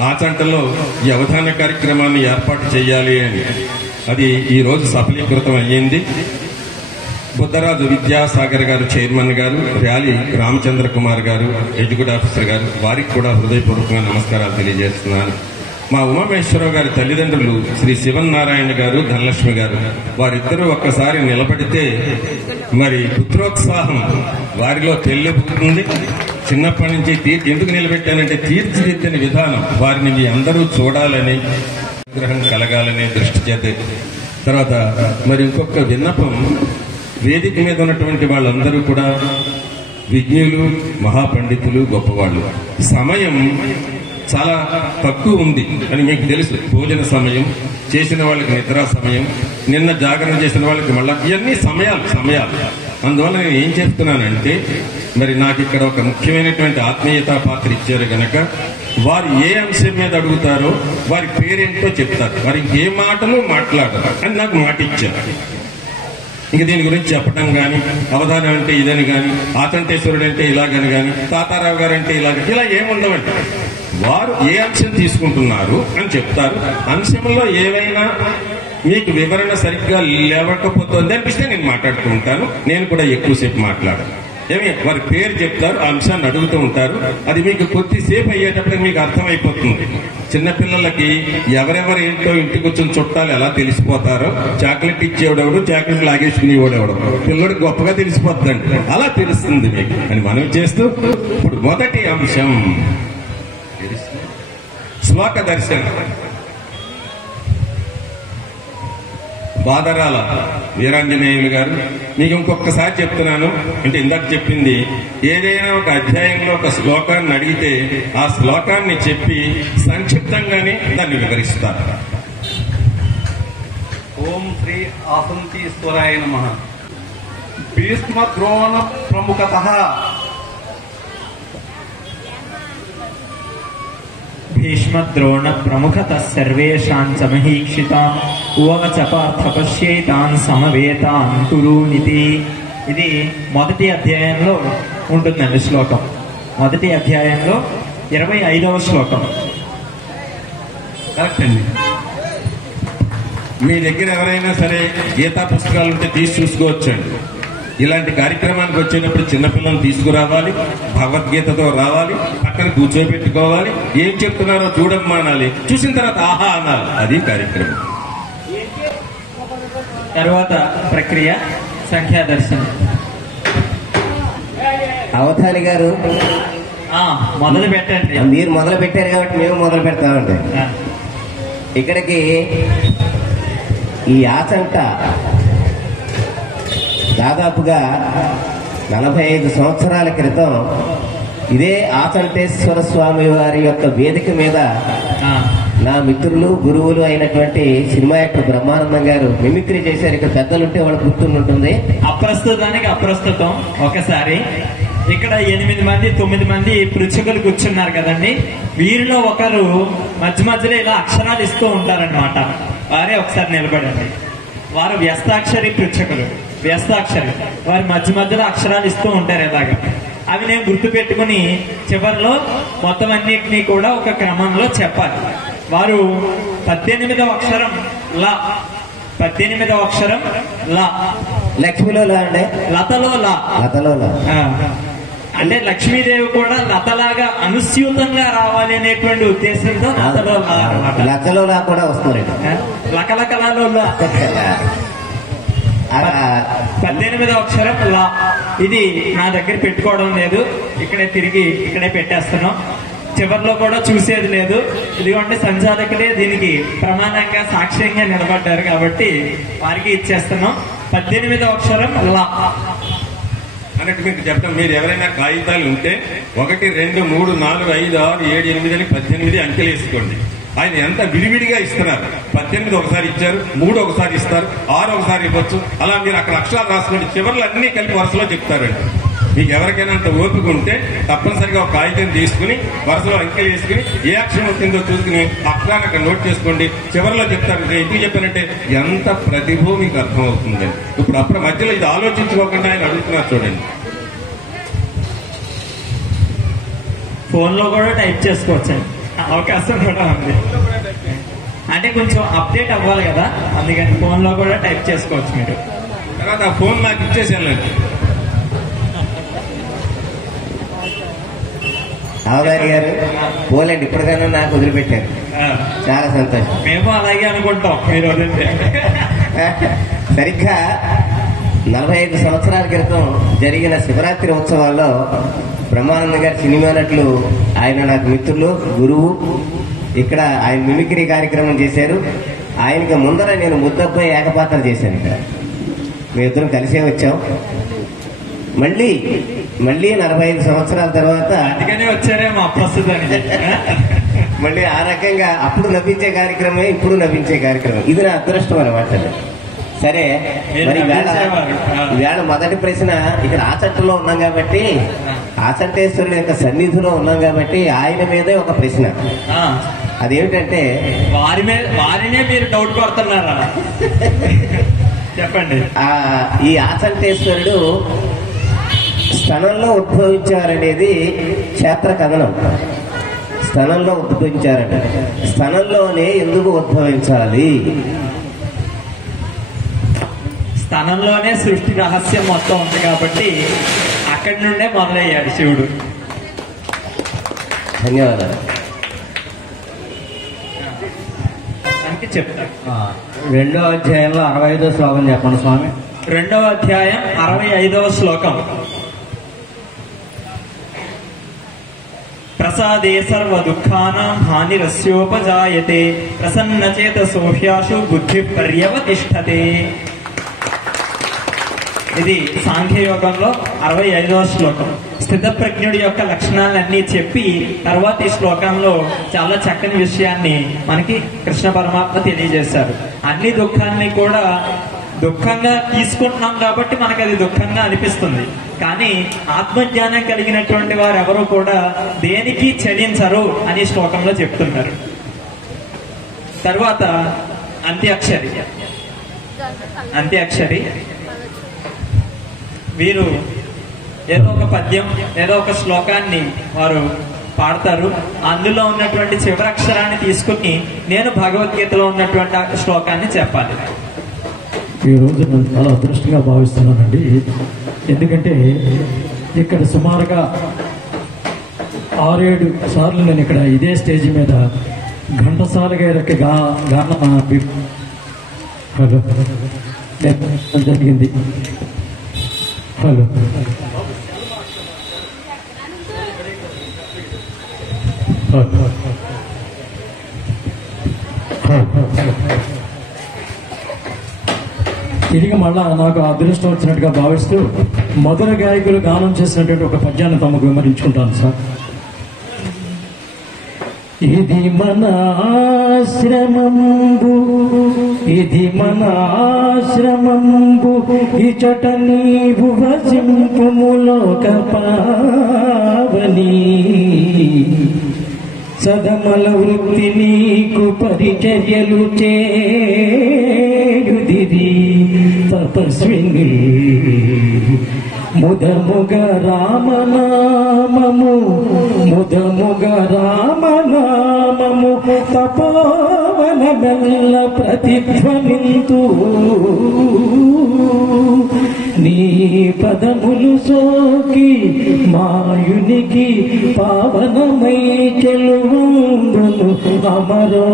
ఆచంటలో ఈ అవధాన కార్యక్రమాన్ని ఏర్పాటు చేయాలి అని. అది ఈ రోజు సఫలీకృతం అయ్యింది. బుద్ధరాజు విద్యాసాగర్ గారు చైర్మన్ గారు, ర్యాలీ రామచంద్ర కుమార్ గారు ఎగ్జిక్యూటివ్ ఆఫీసర్ గారు, వారికి కూడా హృదయపూర్వకంగా నమస్కారాలు తెలియజేస్తున్నాను. మా ఉమామేశ్వరరావు గారి తల్లిదండ్రులు శ్రీ శివనారాయణ గారు, ధనలక్ష్మి గారు, వారిద్దరూ ఒక్కసారి నిలబడితే మరి పుత్రోత్సాహం వారిలో తెల్లిపోతుంది. చిన్నప్పటి నుంచి ఎందుకు నిలబెట్టానంటే తీర్చిదిద్దిన విధానం వారిని మీ అందరూ చూడాలని, ఆగ్రహం కలగాలనే దృష్టి చేతే. తర్వాత మరి ఇంకొక విన్నపం, వేదిక మీద ఉన్నటువంటి వాళ్ళందరూ కూడా విజ్ఞులు, మహాపండితులు, గొప్పవాళ్ళు. సమయం చాలా తక్కువ ఉంది అని మీకు తెలుసు. భోజన సమయం, చేసిన వాళ్ళకి నిద్రా సమయం, నిన్న జాగరణ చేసిన వాళ్ళకి మళ్ళా ఇవన్నీ సమయాలు. అందువల్ల నేను ఏం చెప్తున్నానంటే, మరి నాకు ఇక్కడ ఒక ముఖ్యమైనటువంటి ఆత్మీయతా పాత్ర ఇచ్చారు గనక వారు ఏ అంశం మీద అడుగుతారో వారి పేరేంటో చెప్తారు, వారి ఏ మాటలు మాట్లాడరు అని నాకు మాట ఇచ్చారు. ఇంక దీని గురించి చెప్పడం గాని, అవధానం అంటే ఇదని గాని, ఆకంఠేశ్వరుడు అంటే ఇలాగని గాని, తాతారావు గారు అంటే ఇలా ఏముండవండి. వారు ఏ అంశం తీసుకుంటున్నారు అని చెప్తారు. అంశంలో ఏవైనా మీకు వివరణ సరిగ్గా లేవకపోతుంది అనిపిస్తే నేను మాట్లాడుతూ ఉంటాను. నేను కూడా ఎక్కువసేపు మాట్లాడాను. వారి పేరు చెప్తారు, ఆ అంశాన్ని అడుగుతూ ఉంటారు. అది మీకు కొద్దిసేపు అయ్యేటప్పటికి మీకు అర్థమైపోతుంది. చిన్నపిల్లలకి ఎవరెవరు ఏంటో ఇంటికి వచ్చిన చుట్టాలు ఎలా తెలిసిపోతారో, చాక్లెట్ ఇచ్చేవాడెవడు, చాక్లెట్ లాగేసుకునేవాడెవడు, పిల్లడికి గొప్పగా తెలిసిపోతుందండి. అలా తెలుస్తుంది మీకు అని మనం చేస్తూ, ఇప్పుడు మొదటి అంశం శ్లోక దర్శనం. బాదరాల వీరాంజనేయులు గారు, మీకు ఇంకొకసారి చెప్తున్నాను. అంటే ఇందాక చెప్పింది, ఏదైనా ఒక అధ్యాయంలో ఒక శ్లోకాన్ని అడిగితే ఆ శ్లోకాన్ని చెప్పి సంక్షిప్తంగానే దాన్ని వివరిస్తారు. ఓం శ్రీ ఆసంతీశ్వరాయ నమః. భీష్మ ద్రోణ ప్రముఖతః భీష్మద్రోణ ప్రముఖతః సర్వేషాం చ మహీక్షితాం ఉవాచ పార్థ పశ్యేతాన్ సమవేతాన్ కురూనితి. ఇది మొదటి అధ్యాయంలో ఉంటుందండి శ్లోకం. మొదటి అధ్యాయంలో 25వ శ్లోకం. కరెక్ట్ అండి. మీ దగ్గర ఎవరైనా సరే గీతా పుస్తకాలు ఉంటే తీసి చూసుకోవచ్చండి. ఇలాంటి కార్యక్రమానికి వచ్చేటప్పుడు చిన్నపిల్లలు తీసుకురావాలి, భగవద్గీతతో రావాలి, పక్కన కూర్చోబెట్టుకోవాలి, ఏం చెప్తున్నారో చూడమ్మానాలి, చూసిన తర్వాత ఆహా అనాలి. అది కార్యక్రమం. తర్వాత ప్రక్రియ సంఖ్యా దర్శనం. అవధాని గారు మొదలు పెట్టండి. మీరు మొదలు పెట్టారు కాబట్టి మేము మొదలు పెడతామండి. ఇక్కడికి ఈ ఆచంట దాదాపుగా 45 సంవత్సరాల క్రితం ఇదే ఆచంటేశ్వర స్వామి వారి యొక్క వేదిక మీద నా మిత్రులు, గురువులు అయినటువంటి సినిమా యాక్టర్ బ్రహ్మానందం గారు మిమిక్రీ చేశారు. ఇక్కడ పెద్దలుంటే వాళ్ళకి గుర్తుంటుంది. అప్రస్తుతానికి అప్రస్తుతం ఒకసారి ఇక్కడ 8 మంది 9 మంది పృచ్ఛకులు కూర్చున్నారు కదండి. వీరిలో ఒకరు మధ్య మధ్యలో ఇలా అక్షరాలు ఇస్తూ ఉంటారనమాట. వారే ఒకసారి నిలబడండి. వారు వ్యస్తాక్షరి పృచ్ఛకులు. వ్యస్తాక్షరి. వారి మధ్య మధ్యలో అక్షరాలు ఇస్తూ ఉంటారు ఇలాగా. అవి నేను గుర్తు పెట్టుకుని చివరిలో మొత్తం అన్నిటినీ కూడా ఒక క్రమంలో చెప్పాలి. వారు 18వ అక్షరం లా, 18వ అక్షరం లా. లక్ష్మిలో లా అండి, లతలో లా. లతలో లా అంటే లక్ష్మీదేవి కూడా లతలాగా అనుస్యూతంగా రావాలి అనేటువంటి ఉద్దేశంతో లతలో లా అన్నమాట. లతలో లా కూడా వస్తున్నారండి. లకలకలలో లా. 18వ అక్షరం లా. ఇది నా దగ్గర పెట్టుకోవడం లేదు, ఇక్కడే పెట్టేస్తున్నాం. చివరిలో కూడా చూసేది లేదు. ఇదిగోండి సంచాలకులే దీనికి ప్రమాణంగా సాక్ష్యంగా నిలబడ్డారు కాబట్టి వారికి ఇచ్చేస్తున్నాం. 18వ అక్షరం లా అన్నట్టు మీకు చెప్తాం. మీరు ఎవరైనా కాగితాలు ఉంటే 1, 2, 3, 4, 5, 6, 7, 8 అని 18 అంకెలు వేసుకోండి. ఆయన ఎంత విడివిడిగా ఇస్తున్నారు. 18 ఒకసారి ఇచ్చారు, 3 ఒకసారి ఇస్తారు, 6 ఒకసారి ఇవ్వచ్చు. అలా మీరు అక్కడ అక్షరాలు రాసుకోండి. చివరిలో అన్ని కలిపి వరుసలో చెప్తారండి. మీకు ఎవరికైనా అంత ఓపిక ఉంటే తప్పనిసరిగా ఒక కాగితం తీసుకుని వరుసలో అంకెలు వేసుకుని ఏ అక్షరం వచ్చిందో చూసుకుని అక్షరాన్ని అక్కడ నోట్ చేసుకోండి. చివరిలో చెప్తారు. ఎందుకు చెప్పానంటే ఎంత ప్రతిభ మీకు అర్థం అవుతుందండి. ఇప్పుడు అప్పుడు మధ్యలో ఇది ఆలోచించుకోకుండా ఆయన అడుగుతున్నారు చూడండి. ఫోన్ లో కూడా టైప్ చేసుకోవచ్చండి, అవకాశం కూడా ఉంది. అంటే కొంచెం అప్డేట్ అవ్వాలి కదా, అందుకని ఫోన్ లో కూడా టైప్ చేసుకోవచ్చు మీరు. తర్వాత ఆ ఫోన్ నాకు ఇచ్చేసేయాలండి. అవగారి గారు పోలేండి, ఇప్పటికైనా నాకు వదిలిపెట్టారు, చాలా సంతోషం. మేము అలాగే అనుకుంటాం మీరు వదిలితే. సరిగ్గా 45 సంవత్సరాల క్రితం జరిగిన శివరాత్రి ఉత్సవాల్లో బ్రహ్మానంద గారి సినిమా నటులు, ఆయన నాకు మిత్రులు, గురువు. ఇక్కడ ఆయన మిమిక్రీ కార్యక్రమం చేశారు. ఆయనకి ముందర నేను ముద్దబ్బాయి ఏకపాత్ర చేశాను. ఇక్కడ మేమిద్దరం కలిసే వచ్చాం. మళ్ళీ 45 సంవత్సరాల తర్వాత అందుకనే వచ్చారేమో అప్రస్తుతానికి. మళ్ళీ ఆ రకంగా అప్పుడు నవ్వించే కార్యక్రమమే ఇప్పుడు నవ్వించే కార్యక్రమం. ఇది నా అదృష్టం అన్నమాట. సరే, మరి ఈవేళ మొదటి ప్రశ్న, ఇక్కడ ఆచంటలో ఉన్నాం కాబట్టి, ఆచంటేశ్వరుడు యొక్క సన్నిధిలో ఉన్నాం కాబట్టి ఆయన మీదే ఒక ప్రశ్న. అదేమిటంటే వారినే మీరు డౌట్ పడుతున్నారా? చెప్పండి. ఈ ఆచంటేశ్వరుడు స్థలంలో ఉద్భవించారనేది క్షేత్ర కథనం. స్థలంలో ఉద్భవించారట. స్థలంలోనే ఎందుకు ఉద్భవించాలి? స్థలంలోనే సృష్టి రహస్యం మొత్తం ఉంది కాబట్టి అక్కడి నుండే మొదలయ్యాడు శివుడు. ధన్యవాదాలు. దానికి చెప్తా. 2వ అధ్యాయంలో 65వ శ్లోకం చెప్పండి స్వామి. 2వ అధ్యాయం 65వ శ్లోకం. ప్రసాదే సర్వ దుఃఖానాం హానిరస్యోపజాయతే ప్రసన్నచేతసో హ్యాశు బుద్ధి పర్యవతిష్ఠతే. ఇది సాంఖ్యయోగంలో 65వ శ్లోకం. స్థితప్రజ్ఞుడి యొక్క లక్షణాలన్నీ చెప్పి తర్వాత ఈ శ్లోకంలో చాలా చక్కని విషయాన్ని మనకి కృష్ణ పరమాత్మ తెలియజేశారు. అన్ని దుఃఖాన్ని కూడా దుఃఖంగా తీసుకుంటున్నాం కాబట్టి మనకు అది దుఃఖంగా అనిపిస్తుంది. కానీ ఆత్మజ్ఞానం కలిగినటువంటి వారు ఎవరు కూడా దేనికి చలించరు అని శ్లోకంలో చెప్తున్నారు. తర్వాత అంత్యాక్షరి వీరు ఏదో ఒక పద్యం, ఏదో ఒక శ్లోకాన్ని వారు పాడతారు. అందులో ఉన్నటువంటి చివరి అక్షరాన్ని తీసుకుని నేను భగవద్గీతలో ఉన్నటువంటి ఆ శ్లోకాన్ని చెప్పాలి. ఈ రోజు నేను చాలా అదృష్టంగా భావిస్తున్నానండి. ఎందుకంటే ఇక్కడ సుమారుగా 6-7 సార్లు నేను ఇక్కడ ఇదే స్టేజ్ మీద ఘంటసాలగా జరిగింది. హలో, తిరిగి మళ్ళా నాకు అదృష్టం వచ్చినట్టుగా భావిస్తూ మధుర గాయకులు గానం చేసినటువంటి ఒక పద్యాన్ని తమకు వివరించుకుంటాను సార్. ఇది మన ఆశ్రమంబు, ఇది మన ఆశ్రమంబు, ఇచట నీవు వసింపుములోక పావని. సదమల వృత్తి నీకు పరిచర్యలు చేయుదిరి తపస్సు తపస్విని ముదముగ రామనామము ముదముగ రామనామము తపోవనమెల్ల ప్రతిధ్వనింతు నీ పదములు సోకి మాయునికి పావనమై చెలువందును అమరో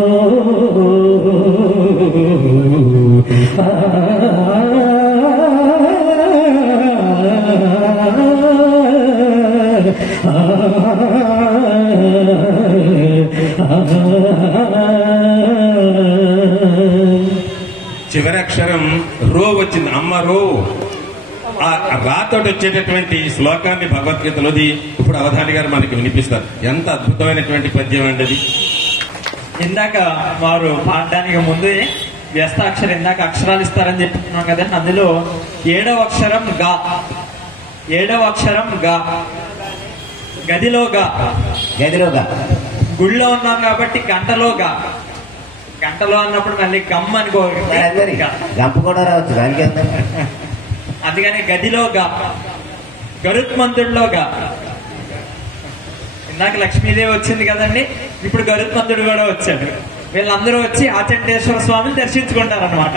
చివరి అక్షరం రో వచ్చింది, అమ్మ రో. ఆ రాతోటి వచ్చేటటువంటి శ్లోకాన్ని భగవద్గీతలోది ఇప్పుడు అవధాని గారు మనకి వినిపిస్తారు. ఎంత అద్భుతమైనటువంటి పద్యం అండి అది. ఇందాక వారు పాడడానికి ముందే వ్యస్తాక్షరం ఇందాక అక్షరాలు ఇస్తారని చెప్తున్నాం కదండి. అందులో 7వ అక్షరం గా, 7వ అక్షరం గా, గదిలోగా, గదిలోగా, గుళ్ళో ఉన్నాం కాబట్టి గంటలోగా, గంటలో అన్నప్పుడు మళ్ళీ గమ్ అనుకో, గంప కూడా రావచ్చు దానికి. అందుకని గదిలోగా, గరుత్మంతుడిలోగా. ఇందాక లక్ష్మీదేవి వచ్చింది కదండి, ఇప్పుడు గరుత్మంతుడు కూడా వచ్చాడు. వీళ్ళందరూ వచ్చి ఆచంటేశ్వర స్వామిని దర్శించుకుంటారనమాట.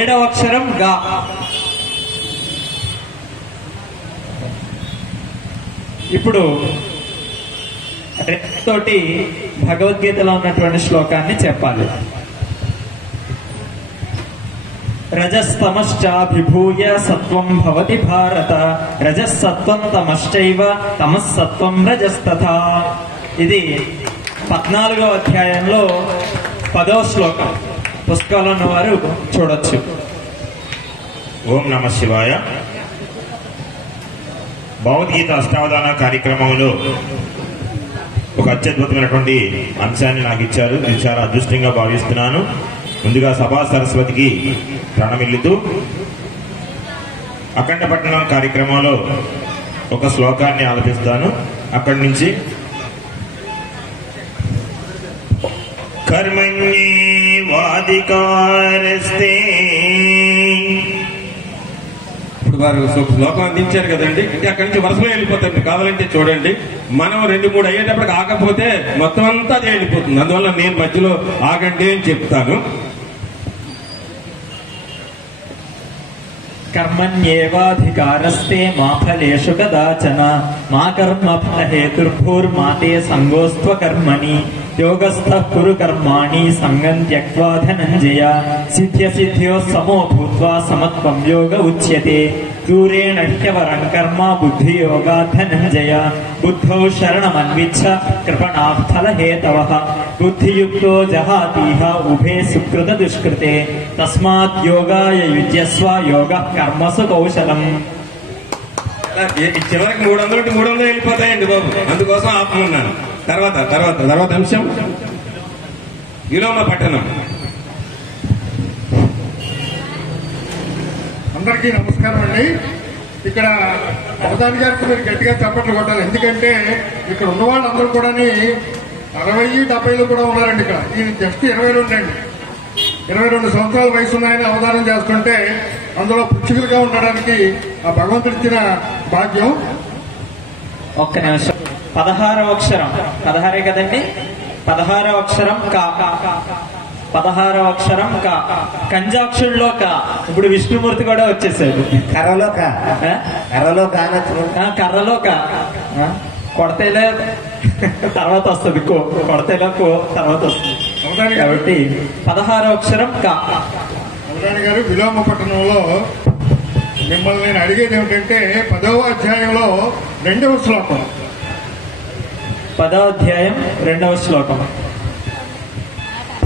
7వ అక్షరం గా. ఇప్పుడు తోటి భగవద్గీతలో ఉన్నటువంటి శ్లోకాన్ని చెప్పాలి. రజస్తమశ్చాభిభూయ సత్వం భవతి భారత, రజస్సత్వం తమశ్చైవ తమస్సత్వం రజస్తథా. ఇది 14వ అధ్యాయంలో 10వ శ్లోకం. పుస్తకాలు ఉన్నవారు చూడొచ్చు. ఓం నమ శివాయ. భగవద్గీత అష్టావధాన కార్యక్రమంలో ఒక అత్యద్భుతమైనటువంటి అంశాన్ని నాకు ఇచ్చారు. ఇది చాలా అదృష్టంగా భావిస్తున్నాను. ముందుగా సభా సరస్వతికి ప్రణమిల్లుతూ అఖండ పట్టణం కార్యక్రమంలో ఒక శ్లోకాన్ని ఆలపిస్తాను. అక్కడి నుంచి కర్మణ్యేవాధికారస్తే. ఇప్పుడు వారు శ్లోకం అందించారు కదండి, అంటే అక్కడి నుంచి వరుసలో వెళ్ళిపోతారు. కావాలంటే చూడండి, మనం 2-3 అయ్యేటప్పటికి ఆగకపోతే మొత్తం అంతా అది వెళ్ళిపోతుంది. అందువల్ల నేను మధ్యలో ఆగండి అని చెప్తాను. కర్మణ్యేవాధికారస్తే మా ఫలేషు కదాచన మా కర్మ ఫల హేతుర్భూర్మాతే సంగోస్త్వ కర్మణి యోగస్థః కురు కర్మాణి సంగం త్యక్త్వా ధనంజయ సిద్ధ్య సిద్ధ్యో సమో భూత్వా సమత్వం యోగ ఉచ్యతే దూరేణ హ్యవరం కర్మ బుద్ధియోగా ధనంజయ బుద్ధౌ శరణమన్విచ్ఛ కృపణాః ఫలహేతవః బుద్ధియుక్తో జహాతీహ ఉభే సుకృత దుష్కృతే తస్మాత్ యోగాయ యుజ్యస్వ యోగః కర్మసు కౌశలం. చివరికి 300 వెళ్ళిపోతాయండి బాబు, అందుకోసం ఆపమన్నాను. తర్వాత అంశం విలోమ పట్టణం. అందరికీ నమస్కారం అండి. ఇక్కడ అవధాని గారికి మీరు గట్టిగా చప్పట్లు కొట్టాలి. ఎందుకంటే ఇక్కడ ఉన్న వాళ్ళందరూ కూడా 60-70 కూడా ఉన్నారండి. ఇక్కడ ఇది జస్ట్ 22 అండి. 22 సంవత్సరాల వయసు ఉన్నాయని అవధానం చేస్తుంటే అందులో పుచ్చుకులుగా ఉండడానికి ఆ భగవంతుడిచ్చిన భాగ్యం. ఒక్క నిమిషం. 16వ అక్షరం 16 కదండి. 16వ అక్షరం కా. 16వ అక్షరం కా. కంజాక్షుల్లో కా. ఇప్పుడు విష్ణుమూర్తి కూడా వచ్చేసాడు. కర్రలో కా. కర్రలో కానొచ్చు. కర్రలో కా. కొడతేలే తర్వాత వస్తుంది. కొడతేలో తర్వాత వస్తుంది. కాబట్టి 16వ అక్షరం కా. అవధాని గారు విలోమ పట్టణంలో మిమ్మల్ని నేను అడిగేది ఏమిటంటే 10వ అధ్యాయంలో 2వ శ్లోకం. 10వ అధ్యాయం 2వ శ్లోకం.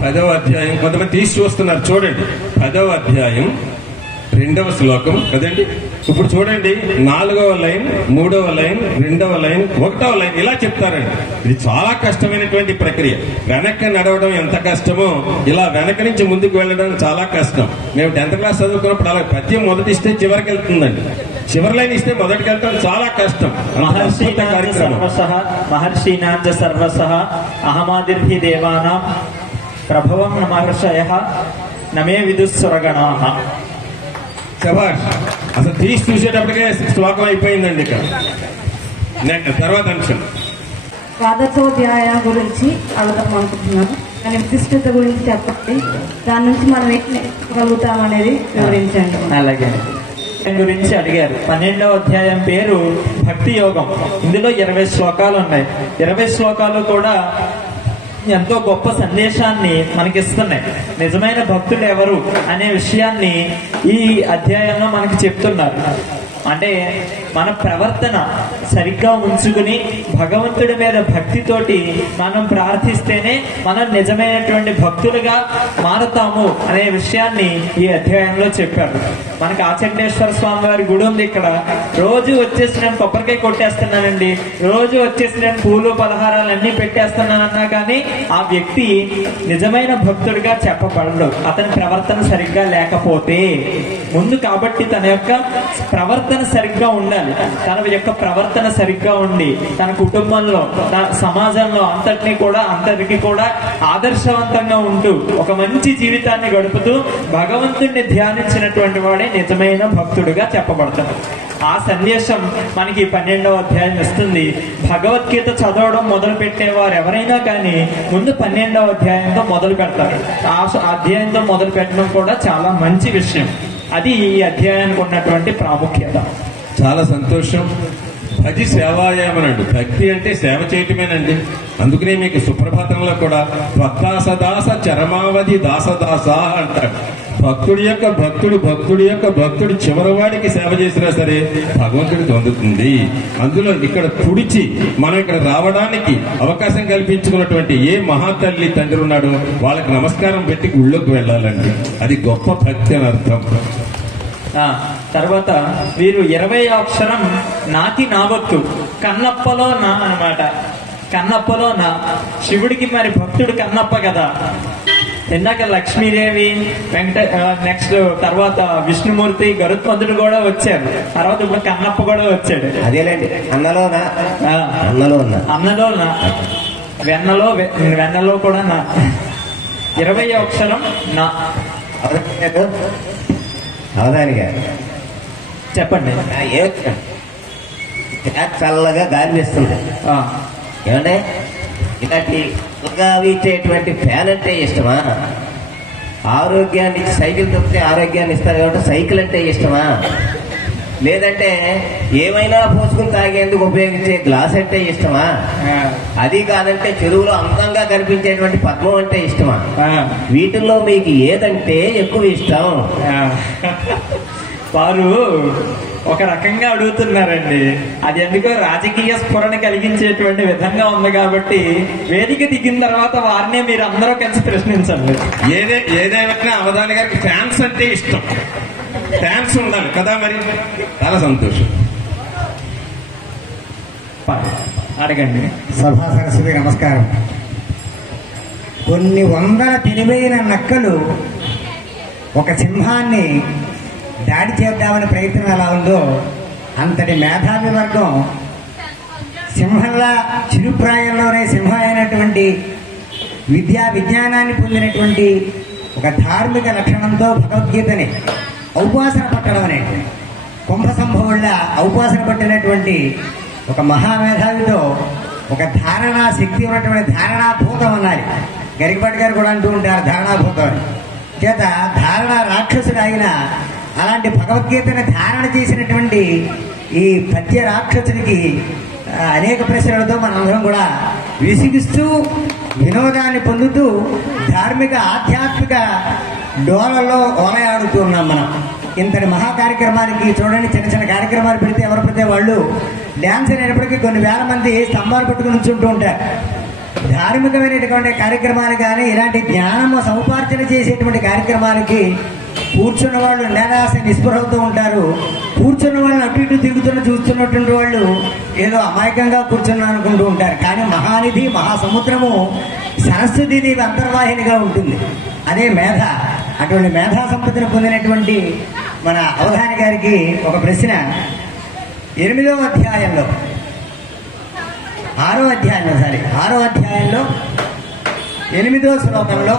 10వ అధ్యాయం కొంతమంది తీసి చూస్తున్నారు, చూడండి. 10వ అధ్యాయం 2వ శ్లోకం కదండి. ఇప్పుడు చూడండి, 4వ లైన్, 3వ లైన్, 2వ లైన్, 1వ లైన్ ఇలా చెప్తారండి. ఇది చాలా కష్టమైనటువంటి ప్రక్రియ. వెనక్కి నడవడం ఎంత కష్టమో ఇలా వెనక నుంచి ముందుకు వెళ్ళడం చాలా కష్టం. మేము 10th క్లాస్ చదువుకున్నప్పుడు అలా పద్యం మొదటి ఇస్తే చివరికి వెళ్తుందండి, చివరి లైన్ ఇస్తే మొదటికి వెళ్ళడం చాలా కష్టం. మహర్షీనాంచ సర్వసః అహమాదిర్హి దేవానాం ప్రభవం మహర్షయః నమే విదుస్సురగణాః. శభాష్. అసలు తీసి చూసేటప్పటికే శ్లోకం అయిపోయిందండి. ఇక్కడ తర్వాత అంశం ద్వాదశోధ్యాయం గురించి అడుగుతాం అనుకుంటున్నాను. దాని విశిష్టత గురించి చెప్పండి, దాని నుంచి మనం ఏం నేర్చుకోగలుగుతాం అనేది వివరించండి. అలాగే గురించి అడిగారు. 12వ అధ్యాయం పేరు భక్తి యోగం. ఇందులో 20 శ్లోకాలు ఉన్నాయి. 20 శ్లోకాలు కూడా ఎంతో గొప్ప సందేశాన్ని మనకిస్తున్నాయి. నిజమైన భక్తులు ఎవరు అనే విషయాన్ని ఈ అధ్యాయంలో మనకి చెప్తున్నారు. అంటే మన ప్రవర్తన సరిగ్గా ఉంచుకుని భగవంతుడి మీద భక్తితోటి మనం ప్రార్థిస్తేనే మనం నిజమైనటువంటి భక్తులుగా మారుతాము అనే విషయాన్ని ఈ అధ్యాయంలో చెప్పారు. మనకి ఆచంటేశ్వర స్వామి వారి గుడి ఉంది ఇక్కడ. రోజు వచ్చేసి నేను కొబ్బరికాయ కొట్టేస్తున్నానండి, రోజు వచ్చేసి నేను పూలు పలహారాలు అన్ని పెట్టేస్తున్నానన్నా కానీ ఆ వ్యక్తి నిజమైన భక్తుడిగా చెప్పబడడు. అతని ప్రవర్తన సరిగ్గా లేకపోతే ముందు కాబట్టి తన యొక్క ప్రవర్తన సరిగ్గా ఉండాలి. తన యొక్క ప్రవర్తన సరిగ్గా ఉండి తన కుటుంబంలో తన సమాజంలో అందరికీ కూడా ఆదర్శవంతంగా ఉంటూ ఒక మంచి జీవితాన్ని గడుపుతూ భగవంతుడిని ధ్యానించినటువంటి వాడే నిజమైన భక్తుడిగా చెప్పబడతాడు. ఆ సందేశం మనకి 12వ అధ్యాయం ఇస్తుంది. భగవద్గీత చదవడం మొదలు పెట్టేవారు ఎవరైనా కానీ ముందు 12వ అధ్యాయంతో మొదలు పెడతారు. ఆ అధ్యాయంతో మొదలు పెట్టడం కూడా చాలా మంచి విషయం. అది ఈ అధ్యాయానికి ఉన్నటువంటి ప్రాముఖ్యత. చాలా సంతోషం. భజి సేవాయామనండి. భక్తి అంటే సేవ చేయటమేనండి. అందుకనే మీకు సుప్రభాతంలో కూడా భక్తాసదాస చరమావధి దాసదాస అంటాడు. భక్తుడి యొక్క భక్తుడు చివరివాడికి సేవ చేసినా సరే భగవంతుడికి అందుతుంది. అందులో ఇక్కడ తుడిచి మనం ఇక్కడ రావడానికి అవకాశం కల్పించుకున్నటువంటి ఏ మహాతల్లి తండ్రి ఉన్నాడో వాళ్ళకి నమస్కారం పెట్టి గుళ్ళోకి వెళ్ళాలండి. అది గొప్ప భక్తి అని అర్థం. తర్వాత వీరు 20వ అక్షరం నాకి నావత్తు, కన్నప్పలో నా అన్నమాట. కన్నప్పలో నా శివుడికి మరి భక్తుడు కన్నప్ప కదా. ఇందాక లక్ష్మీదేవి నెక్స్ట్ తర్వాత విష్ణుమూర్తి గరుత్మంతుడు కూడా వచ్చారు. తర్వాత ఇప్పుడు కన్నప్ప కూడా వచ్చాడు. అదేలేండి అన్నలోనా వెన్నలో కూడా నా. 20వ అక్షరం నా. అవధాని గారు చెప్పండి. చల్లగా గాలి వేస్తుంది ఏమంటే ఇలాంటి వీచేటువంటి ఫ్యాన్ అంటే ఇష్టమా? ఆరోగ్యాన్ని సైకిల్ తప్పితే ఆరోగ్యాన్ని ఇస్తారు కాబట్టి సైకిల్ అంటే ఇష్టమా? లేదంటే ఏమైనా పోసుకుని తాగేందుకు ఉపయోగించే గ్లాస్ అంటే ఇష్టమా? అది కాదంటే చెరువులో అందంగా కనిపించేటువంటి పద్మం అంటే ఇష్టమా? వీటిల్లో మీకు ఏదంటే ఎక్కువ ఇష్టం? వారు ఒక రకంగా అడుగుతున్నారండి. అది ఎందుకో రాజకీయ స్ఫురణ కలిగించేటువంటి విధంగా ఉంది కాబట్టి వేదిక దిగిన తర్వాత వారినే మీరు అందరూ కలిసి ప్రశ్నించండి. ఏదేమైనా అవధాని గారికి ఫ్యాన్స్ అంటే ఇష్టం. ఫ్యాన్స్ ఉండాలి కదా. మరి చాలా సంతోషం. అడగండి. సభా సరస్వతి నమస్కారం. కొన్ని వందల తెలివైన నక్కలు ఒక సింహాన్ని దాడి చేద్దామనే ప్రయత్నం ఎలా ఉందో అంతటి మేధావి వర్గం సింహంలా చిరుప్రాయంలోనే సింహం అయినటువంటి విజ్ఞానాన్ని పొందినటువంటి ఒక ధార్మిక లక్షణంతో భగవద్గీతని ఔపాసన పట్టడం అనేటువంటి కుంభ సంభవుళ్ళ ఔపాసన పట్టినటువంటి ఒక మహామేధావితో ఒక ధారణా శక్తి ఉన్నటువంటి ధారణాభూతం అన్నారు. గరికపాటి గారు కూడా అంటూ ఉంటారు ధారణాభూతం అని. చేత ధారణ రాక్షసుడు అయిన అలాంటి భగవద్గీతని ధారణ చేసినటువంటి ఈ పద్య రాక్షసుడికి అనేక ప్రశ్నలతో మనందరం కూడా విసిగిస్తూ వినోదాన్ని పొందుతూ ధార్మిక ఆధ్యాత్మిక డోలలో ఓలయాడుతూ ఉన్నాం మనం. ఇంతటి మహా కార్యక్రమానికి చూడండి, చిన్న చిన్న కార్యక్రమాలు పెడితే ఎవరు పెడితే వాళ్ళు డ్యాన్స్ అయినప్పటికీ కొన్ని వేల మంది స్తంభాలు పట్టుకుని ఉంచుంటూ ఉంటారు. ధార్మికమైనటువంటి కార్యక్రమాలు కానీ ఇలాంటి జ్ఞానము సముపార్జన చేసేటువంటి కార్యక్రమాలకి కూర్చున్న వాళ్ళు నిరాశ నిస్పృహతో ఉంటారు. కూర్చున్న వాళ్ళని అటు ఇటు చూస్తున్నటువంటి వాళ్ళు ఏదో అమాయకంగా కూర్చున్నా అనుకుంటూ ఉంటారు. కానీ మహానిధి మహాసముద్రము సరస్వతి దేవి అంతర్వాహినిగా ఉంటుంది. అదే మేధ. అటువంటి మేధా సంపత్తిని పొందినటువంటి మన అవధాని గారికి ఒక ప్రశ్న. 8వ అధ్యాయంలో 6వ అధ్యాయంలో 8వ శ్లోకంలో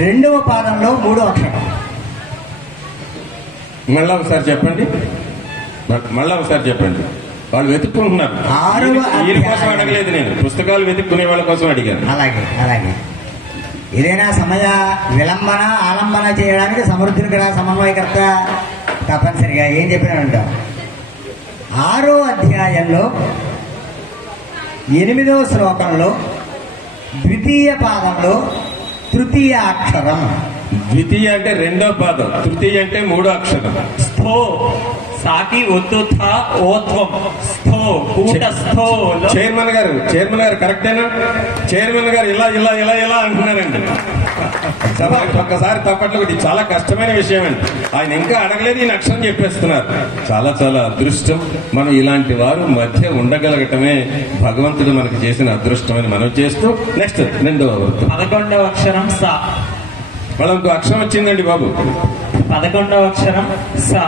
2వ పాదంలో 3వ అక్షరం మళ్ళా ఒకసారి చెప్పండి. వాళ్ళు వెతుక్కుంటున్నారు. వీళ్ళ కోసం అడగలేదు, నేను పుస్తకాలు వెతుక్కునే వాళ్ళ కోసం అడిగాను. అలాగే ఏదైనా సమయ విలంబన ఆలంబన చేయడానికి సమర్థుడిగా సమన్వయకర్త తప్పనిసరిగా ఏం చెప్పినాడంట. 6వ అధ్యాయంలో 8వ శ్లోకంలో ద్వితీయ పాదంలో తృతీయ అక్షరం. ద్వితీయ అంటే 2వ పాదం, తృతీయ అంటే 3వ అక్షరం. స్థో సాకి ఒత్తుథ ఓత్వం స్థో కూటస్థో. చైర్మన్ గారు కరెక్టేనా? చైర్మన్ గారు ఇలా అంటున్నారండి. ఒక్కసారి తప్పట్లు కొట్టి, చాలా కష్టమైన విషయం అండి. ఆయన ఇంకా అడగలేదు, ఈయన అక్షరం చెప్పేస్తున్నారు. చాలా చాలా అదృష్టం. మనం ఇలాంటి వారు మధ్య ఉండగలగటమే భగవంతుడు మనకు చేసిన అదృష్టం అని మనం చేస్తూ నెక్స్ట్ 2వ వృత్తం 11వ అక్షరం సా. వాళ్ళకు అక్షరం వచ్చిందండి బాబు. 11వ అక్షరం సా.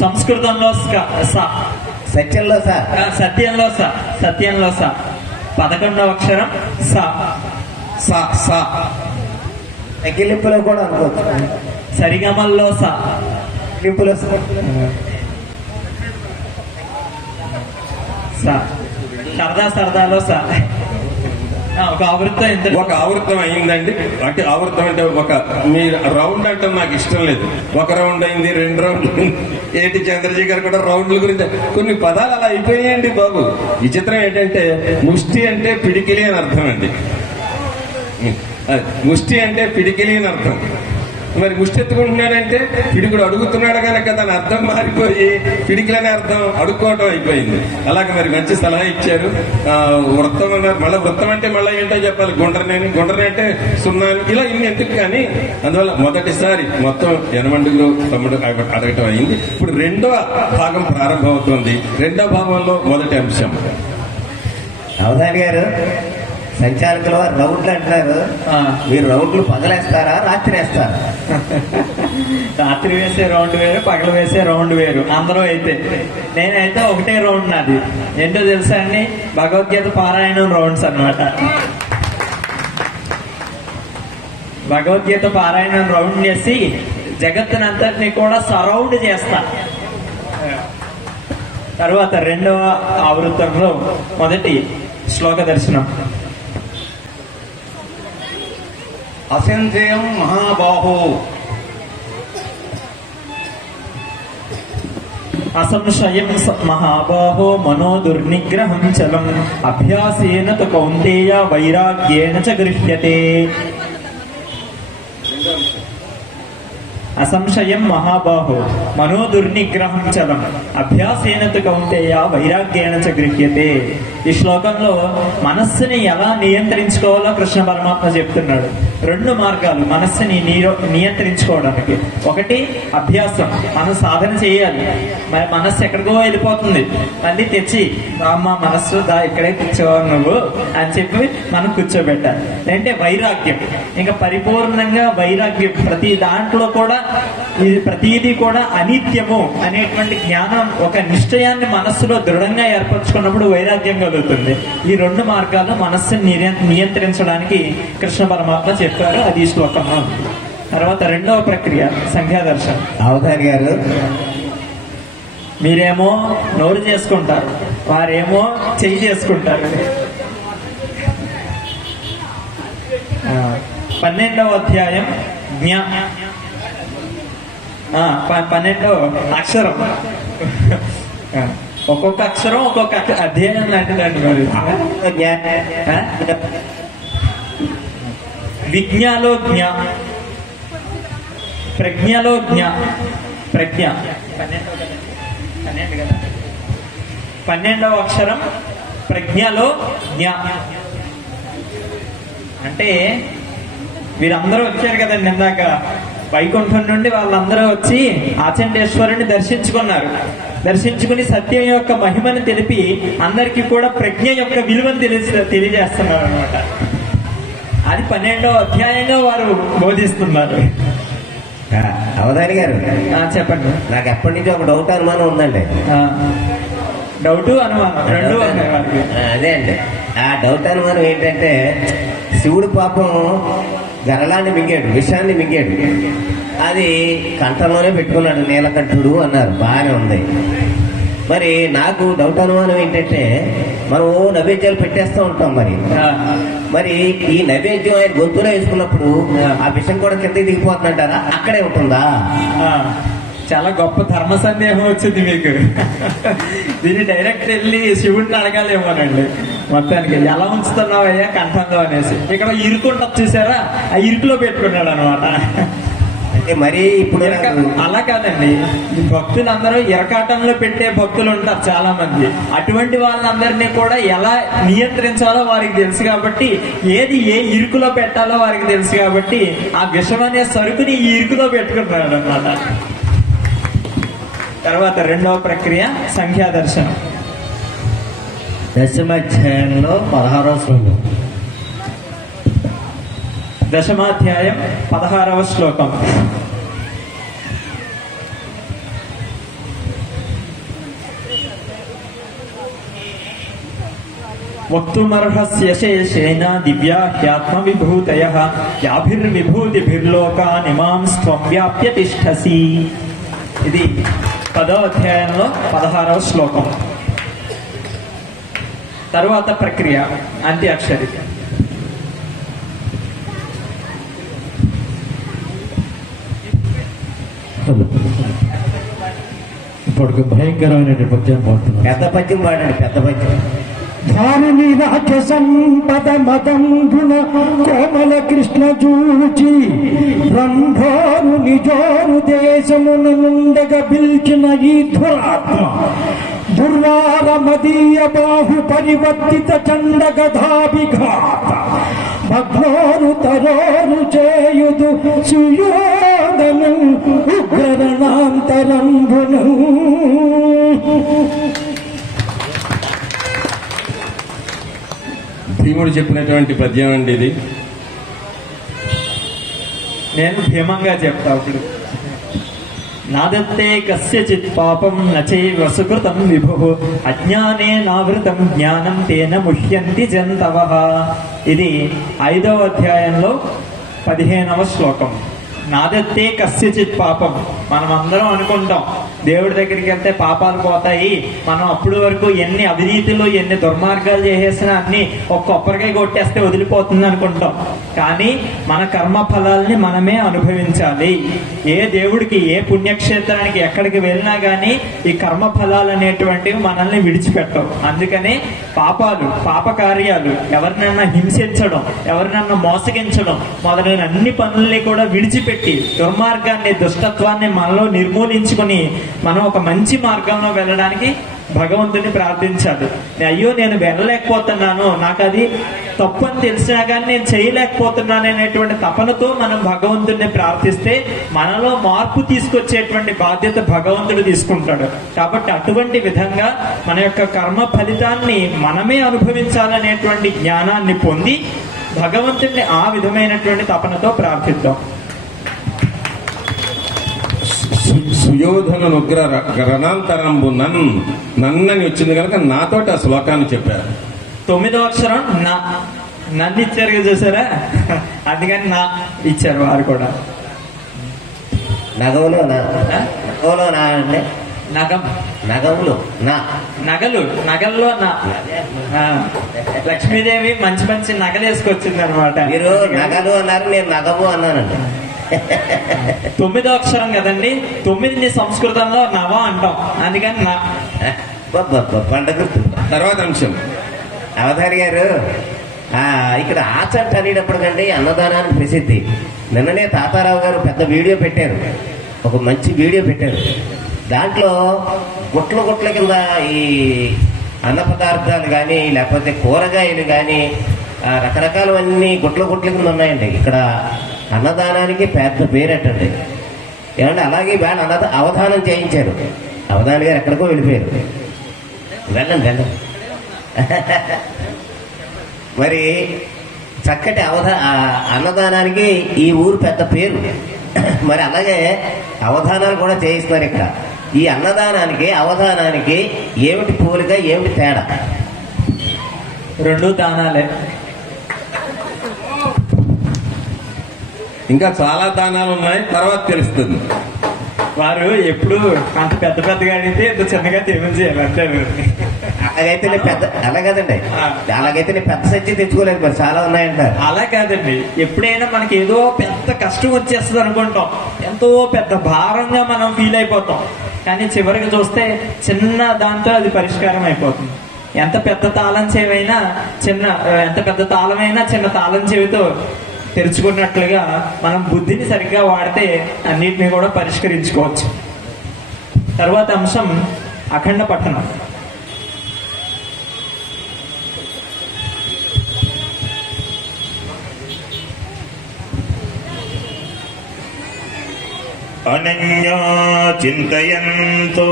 సంస్కృతంలో సా. సత్యంలో సా. 11వ అక్షరం సా. తగ్గిలింపులో కూడా అనుకోవచ్చు. సరిగమల్లో సా. లింపులో సా. సరదాలో సా. ఒక ఆవృత్తం అయిందండి. అంటే ఆవృత్తం అంటే మీరు రౌండ్ అంటే నాకు ఇష్టం లేదు. ఒక రౌండ్ అయింది, 2 రౌండ్లు అయింది. ఏంటి చంద్రశేఖర్ కూడా రౌండ్ల గురించి కొన్ని పదాలు అలా అయిపోయాయండి బాబు. విచిత్రం ఏంటంటే ముష్టి అంటే పిడికిలి అని అర్థం అండి. ముష్టి అంటే పిడికిలి అని అర్థం. మరి ముష్టి ఎత్తుకుంటున్నాడంటే పిడికుడు అడుగుతున్నాడు కనుక దాని అర్థం మారిపోయి పిడికిలనే అర్థం అడుక్కోవటం అయిపోయింది. అలాగే మరి మంచి సలహా ఇచ్చారు. వృత్తం అన్నారు, మళ్ళీ వృత్తం అంటే మళ్ళీ ఏంటో చెప్పాలి. గుండ్రని అంటే 0 ఇలా ఇన్ని ఎందుకు. కానీ అందువల్ల మొదటిసారి మొత్తం యనమండుగురు తమ్ముడు అడగటం అయింది. ఇప్పుడు 2వ భాగం ప్రారంభమవుతోంది. 2వ భాగంలో మొదటి అంశం. అవధాని గారు సంచాలకుల వారు రౌండ్లు అంటున్నారు. మీరు రౌండ్లు పగలేస్తారా రాత్రి వేస్తారా? రాత్రి వేసే రౌండ్ వేరు, పగలు వేసే రౌండ్ వేరు. అందరూ అయితే నేనైతే ఒకటే రౌండ్ నాది. ఏంటో తెలుసా అండి, భగవద్గీత పారాయణం రౌండ్స్ అన్నమాట. భగవద్గీత పారాయణం రౌండ్ చేసి జగత్తునంతటిని కూడా సరౌండ్ చేస్తా. తర్వాత 2వ ఆవృత్తంలో మొదటి శ్లోక దర్శనం. అసంజయం మహాబాహో అసంశయం మహాబాహో మనో దుర్నిగ్రహం చలం అభ్యాసేన తు కౌంతేయ వైరాగ్యేన చ గృహ్యతే. అసంశయం మహాబాహో మనో దుర్నిగ్రహం చలం అభ్యాసేన తు కౌంతేయ వైరాగ్యేన చ గృహ్యతే. ఈ శ్లోకంలో మనస్సుని ఎలా నియంత్రించుకోవాలో కృష్ణ పరమాత్మ చెప్తున్నాడు. 2 మార్గాలు మనస్సుని నియంత్రించుకోవడానికి. ఒకటి అభ్యాసం, మనం సాధన చేయాలి. మరి మనస్సు ఎక్కడికో వెళ్ళిపోతుంది, మళ్ళీ తెచ్చి అమ్మ మనస్సు ఇక్కడే కూర్చోవాలి నువ్వు అని చెప్పి మనం కూర్చోబెట్టాలి. అంటే వైరాగ్యం, ఇంకా పరిపూర్ణంగా వైరాగ్యం. ప్రతి దాంట్లో కూడా ప్రతిదీ కూడా అనిత్యము అనేటువంటి జ్ఞానం, ఒక నిశ్చయాన్ని మనస్సులో దృఢంగా ఏర్పరచుకున్నప్పుడు వైరాగ్యం కలుగుతుంది. ఈ 2 మార్గాలు మనస్సుని నియంత్రించడానికి కృష్ణ పరమాత్మ చెప్పారు. అది ఈ శ్లోకంలో. తర్వాత 2వ ప్రక్రియ సంఖ్యాదర్శనం. అవధాని గారు మీరేమో నోరు చేసుకుంటారు, వారేమో చెయ్యి చేసుకుంటారు. 12వ అధ్యాయం జ్ఞా 12వ అక్షరం. ఒక్కొక్క అక్షరం ఒక్కొక్క అధ్యాయం లాంటిదండి. మరి విజ్ఞాలో జ్ఞ, ప్రజ్ఞలో జ్ఞ. ప్రజ్ఞ 12వ అక్షరం ప్రజ్ఞలో జ్ఞ. అంటే వీరందరూ వచ్చారు కదండి ఇందాక వైకుంఠం నుండి. వాళ్ళందరూ వచ్చి ఆచండేశ్వరుని దర్శించుకున్నారు. దర్శించుకుని సత్యం యొక్క మహిమను తెలిపి అందరికీ కూడా ప్రజ్ఞ యొక్క విలువను తెలియజేస్తున్నారు అనమాట. అది 12వ అధ్యాయంలో వారు బోధిస్తున్నారు. అవధాని గారు చెప్పండి. నాకు ఎప్పటి నుంచి ఒక డౌట్ అనుమానం ఉందండి. డౌట్ అనుమానం 2 ఉన్నాయి వారికి. అదే అండి, ఆ డౌట్ అనుమానం ఏంటంటే శివుడు పాపం గరళాన్ని మింగాడు, విషాన్ని మింగాడు. అది కంఠంలోనే పెట్టుకున్నాడు, నీలకంఠుడు అన్నారు. బాగానే ఉంది. మరి నాకు డౌట్ అనుమానం ఏంటంటే, మనం నైవేద్యాలు పెట్టేస్తూ ఉంటాం. మరి ఈ నైవేద్యం ఆయన గొంతులో వేసుకున్నప్పుడు ఆ విషయం కూడా కిందకి దిగిపోతుందంటారా, అక్కడే ఉంటుందా? చాలా గొప్ప ధర్మ సందేహం వచ్చింది మీకు. దీన్ని డైరెక్ట్ వెళ్ళి శివుడిని అడగాలేమోనండి. మొత్తానికి ఎలా ఉంచుతున్నావయ్యా కంఠంలో అనేసి. ఇక్కడ ఇరుకుంటా చూసారా, ఆ ఇరుకులో పెట్టుకున్నాడు అనమాట. మరి ఇప్పుడు అలా కాదండి, ఈ భక్తులందరూ ఇరకాటంలో పెట్టే భక్తులు ఉంటారు చాలా మంది. అటువంటి వాళ్ళందరినీ కూడా ఎలా నియంత్రించాలో వారికి తెలుసు కాబట్టి, ఏది ఏ ఇరుకులో పెట్టాలో వారికి తెలుసు కాబట్టి, ఆ విషం అనే సరుకుని ఈ ఇరుకులో పెట్టుకుంటున్నాడు అనమాట. తర్వాత రెండవ ప్రక్రియ సంఖ్యా దర్శనం. దశమాధ్యాయంలో 16వ శ్లోకం. దశమాధ్యాయం 16వ శ్లోకం. వక్తుమర్హస్య శేషేన దివ్యా హ్యాత్మ విభూతయః యాభిర్విభూతిభిర్లోకాన్ ఇమాం స్త్వం వ్యాప్య తిష్టసి. ఇది 10వ అధ్యాయంలో 16వ శ్లోకం. తరువాత ప్రక్రియ అంత్యాక్షరి. ఇప్పుడు భయంకరమైన పద్యం పాడుతున్నారు. పెద్ద పద్యం పాడండి, పెద్ద పద్యం. ధారిణి రాజ్య సంపద మదంబున కోమల కృష్ణ చూచి రంభోరు నిజోరు దేశమున నుండగ పిల్చిన ఈ ధురాత్మ దుర్వార మదీయ బాహు పరివర్తిత చండ గధాభిఘాత భగ్నోరు తరోరు చేయుదు సుయోధను ఉగ్రరణాంతరంభును. భీముడు చెప్పినటువంటి పద్యం అండి ఇది. నేను భీమంగా చెప్తా. ఇప్పుడు నాదత్తే కస్యచిత్ పాపం నచైవ సుకృతం విభుః అజ్ఞానేనావృతం జ్ఞానం తేన ముహ్యంతి జంతవః. ఇది 5వ అధ్యాయంలో 15వ శ్లోకం. నాదత్తే కస్యచిత్ పాపం. మనం అందరం అనుకుంటాం దేవుడి దగ్గరికి వెళ్తే పాపాలు పోతాయి, మనం అప్పుడు వరకు ఎన్ని అవినీతులు ఎన్ని దుర్మార్గాలు చేసేసినా అన్ని ఒక కొబ్బరికాయ కొట్టేస్తే వదిలిపోతుంది అనుకుంటాం. కానీ మన కర్మ ఫలాల్ని మనమే అనుభవించాలి. ఏ దేవుడికి ఏ పుణ్యక్షేత్రానికి ఎక్కడికి వెళ్ళినా గానీ ఈ కర్మ ఫలాలు అనేటువంటివి మనల్ని విడిచిపెట్టవు. అందుకనే పాపాలు, పాప కార్యాలు, ఎవరినైనా హింసించడం, ఎవరినైనా మోసగించడం మొదలైన అన్ని పనుల్ని కూడా విడిచిపెట్టి దుర్మార్గాన్ని, దుష్టత్వాన్ని మనలో నిర్మూలించుకుని మనం ఒక మంచి మార్గంలో వెళ్ళడానికి భగవంతుని ప్రార్థించాలి. అయ్యో నేను వెళ్ళలేకపోతున్నాను, నాకు అది తప్పు అని తెలిసినా కానీ నేను చేయలేకపోతున్నాను అనేటువంటి తపనతో మనం భగవంతుడిని ప్రార్థిస్తే మనలో మార్పు తీసుకొచ్చేటువంటి బాధ్యత భగవంతుడు తీసుకుంటాడు. కాబట్టి అటువంటి విధంగా మన యొక్క కర్మ ఫలితాన్ని మనమే అనుభవించాలనేటువంటి జ్ఞానాన్ని పొంది భగవంతుడిని ఆ విధమైనటువంటి తపనతో ప్రార్థిద్దాం. సుయోధనుగ్ర రణాంతరంబు నన్నని వచ్చింది కనుక నాతోటి ఆ శ్లోకాన్ని చెప్పారు. 9వ అక్షరం నన్ను ఇచ్చారు కదా చూసారా, అందుకని నా ఇచ్చారు వారు కూడా. నగవులో నా అంటే నగములు నగల్లో నా. లక్ష్మీదేవి మంచి మంచి నగలు వేసుకొచ్చింది అనమాట. మీరు నగలు అన్నారు, నేను నగము అన్నానండి. 9వ అక్షరం కదండి, 9ని సంస్కృతంలో నవ అంటాం, అందుకని నా. పండుగ తర్వాత అంశం. అవధారి గారు ఇక్కడ ఆచంట అనేటప్పటికండి అన్నదానానికి ప్రసిద్ధి. నిన్ననే తాతారావు గారు పెద్ద వీడియో పెట్టారు, ఒక మంచి వీడియో పెట్టారు. దాంట్లో గుట్ల కింద ఈ అన్న పదార్థాలు కానీ లేకపోతే కూరగాయలు కానీ రకరకాలవన్నీ గుట్ల కింద ఉన్నాయండి. ఇక్కడ అన్నదానానికి పెద్ద పేరట్టండి. ఏమంటే అలాగే వేళ అవధానం చేయించారు. అవధాని గారు ఎక్కడికో వెళ్ళిపోయారు. వెళ్ళండి. మరి చక్కటి అన్నదానానికి ఈ ఊరు పెద్ద పేరు. మరి అలాగే అవధానాలు కూడా చేయిస్తున్నారు ఇక్కడ. ఈ అన్నదానానికి అవధానానికి ఏమిటి పోలిక, ఏమిటి తేడా? రెండు దానాలే. ఇంకా చాలా దానాలు ఉన్నాయి, తర్వాత తెలుస్తుంది. వారు ఎప్పుడు అంత పెద్ద పెద్దగా అడిగితే ఇంత చిన్నగా తిరుమల చేయాలి అంతే. అలాగైతే నేను పెద్ద సంచి తెచ్చుకోలేదు, మరి చాలా ఉన్నాయంటారు. అలా కాదండి, ఎప్పుడైనా మనకి ఏదో పెద్ద కష్టం వచ్చేస్తుంది అనుకుంటాం, ఎంతో పెద్ద భారంగా మనం ఫీల్ అయిపోతాం. కానీ చివరికి చూస్తే చిన్న దాంతో అది పరిష్కారం అయిపోతుంది. ఎంత పెద్ద తాళం చెవైనా ఎంత పెద్ద తాళమైనా చిన్న తాళం చెవితో తెరుచుకున్నట్లుగా మనం బుద్ధిని సరిగ్గా వాడితే అన్నిటిని కూడా పరిష్కరించుకోవచ్చు. తర్వాత అంశం అఖండ పఠనం. అనన్యా చింతయంతో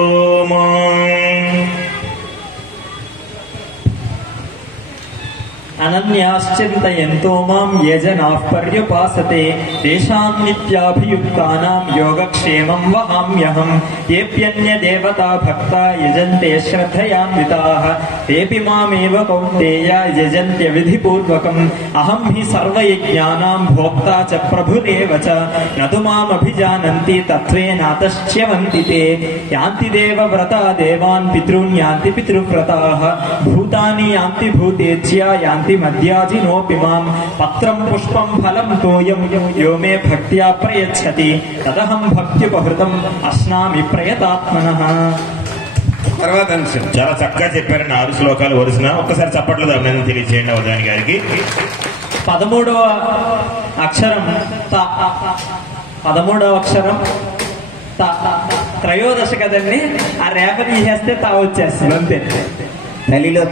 అనన్యాశ్చింతయంతో మాం ఏ జనాః పర్యుపాసతే తేషాం నిత్యాభియుక్తానాం యోగక్షేమం వహామ్యహం. ఏప్యన్య దేవతా భక్తా యజంతే శ్రద్ధయాన్వితాః తేపి మామేవ కౌంతేయ యజంత్య విధిపూర్వకం. అహం హి సర్వయజ్ఞానాం భోక్తా చ ప్రభురేవ చ నతు మామభిజానంతి తత్వేనాతశ్చ్యవంతి తే. యాంతి దేవవ్రతా దేవాన్ పితॄన్ యాంతి పితృవ్రతాః భూతాని యాంతి భూతేజ్యా యాంతి మధ్యాజినోపి మాం. పత్రం పుష్పం ఫలం తోయం యో మే భక్త్యా ప్రయచ్చతి తదహం భక్త్యుపహృతం అస్నామి ప్రయతాత్మనః. తర్వాత అంశం చాలా చక్కగా చెప్పారండి. 6 శ్లోకాలు వరుసన ఒక్కసారి చప్పట్లతో అభినందన తెలియజేయండి అవధాని గారికి. 13వ అక్షరం త. 13వ అక్షరం త. త్రయోదశ కదండి, ఆ రేప తీసేస్తే తా వచ్చేస్తుంది అంతే. తల్లిలో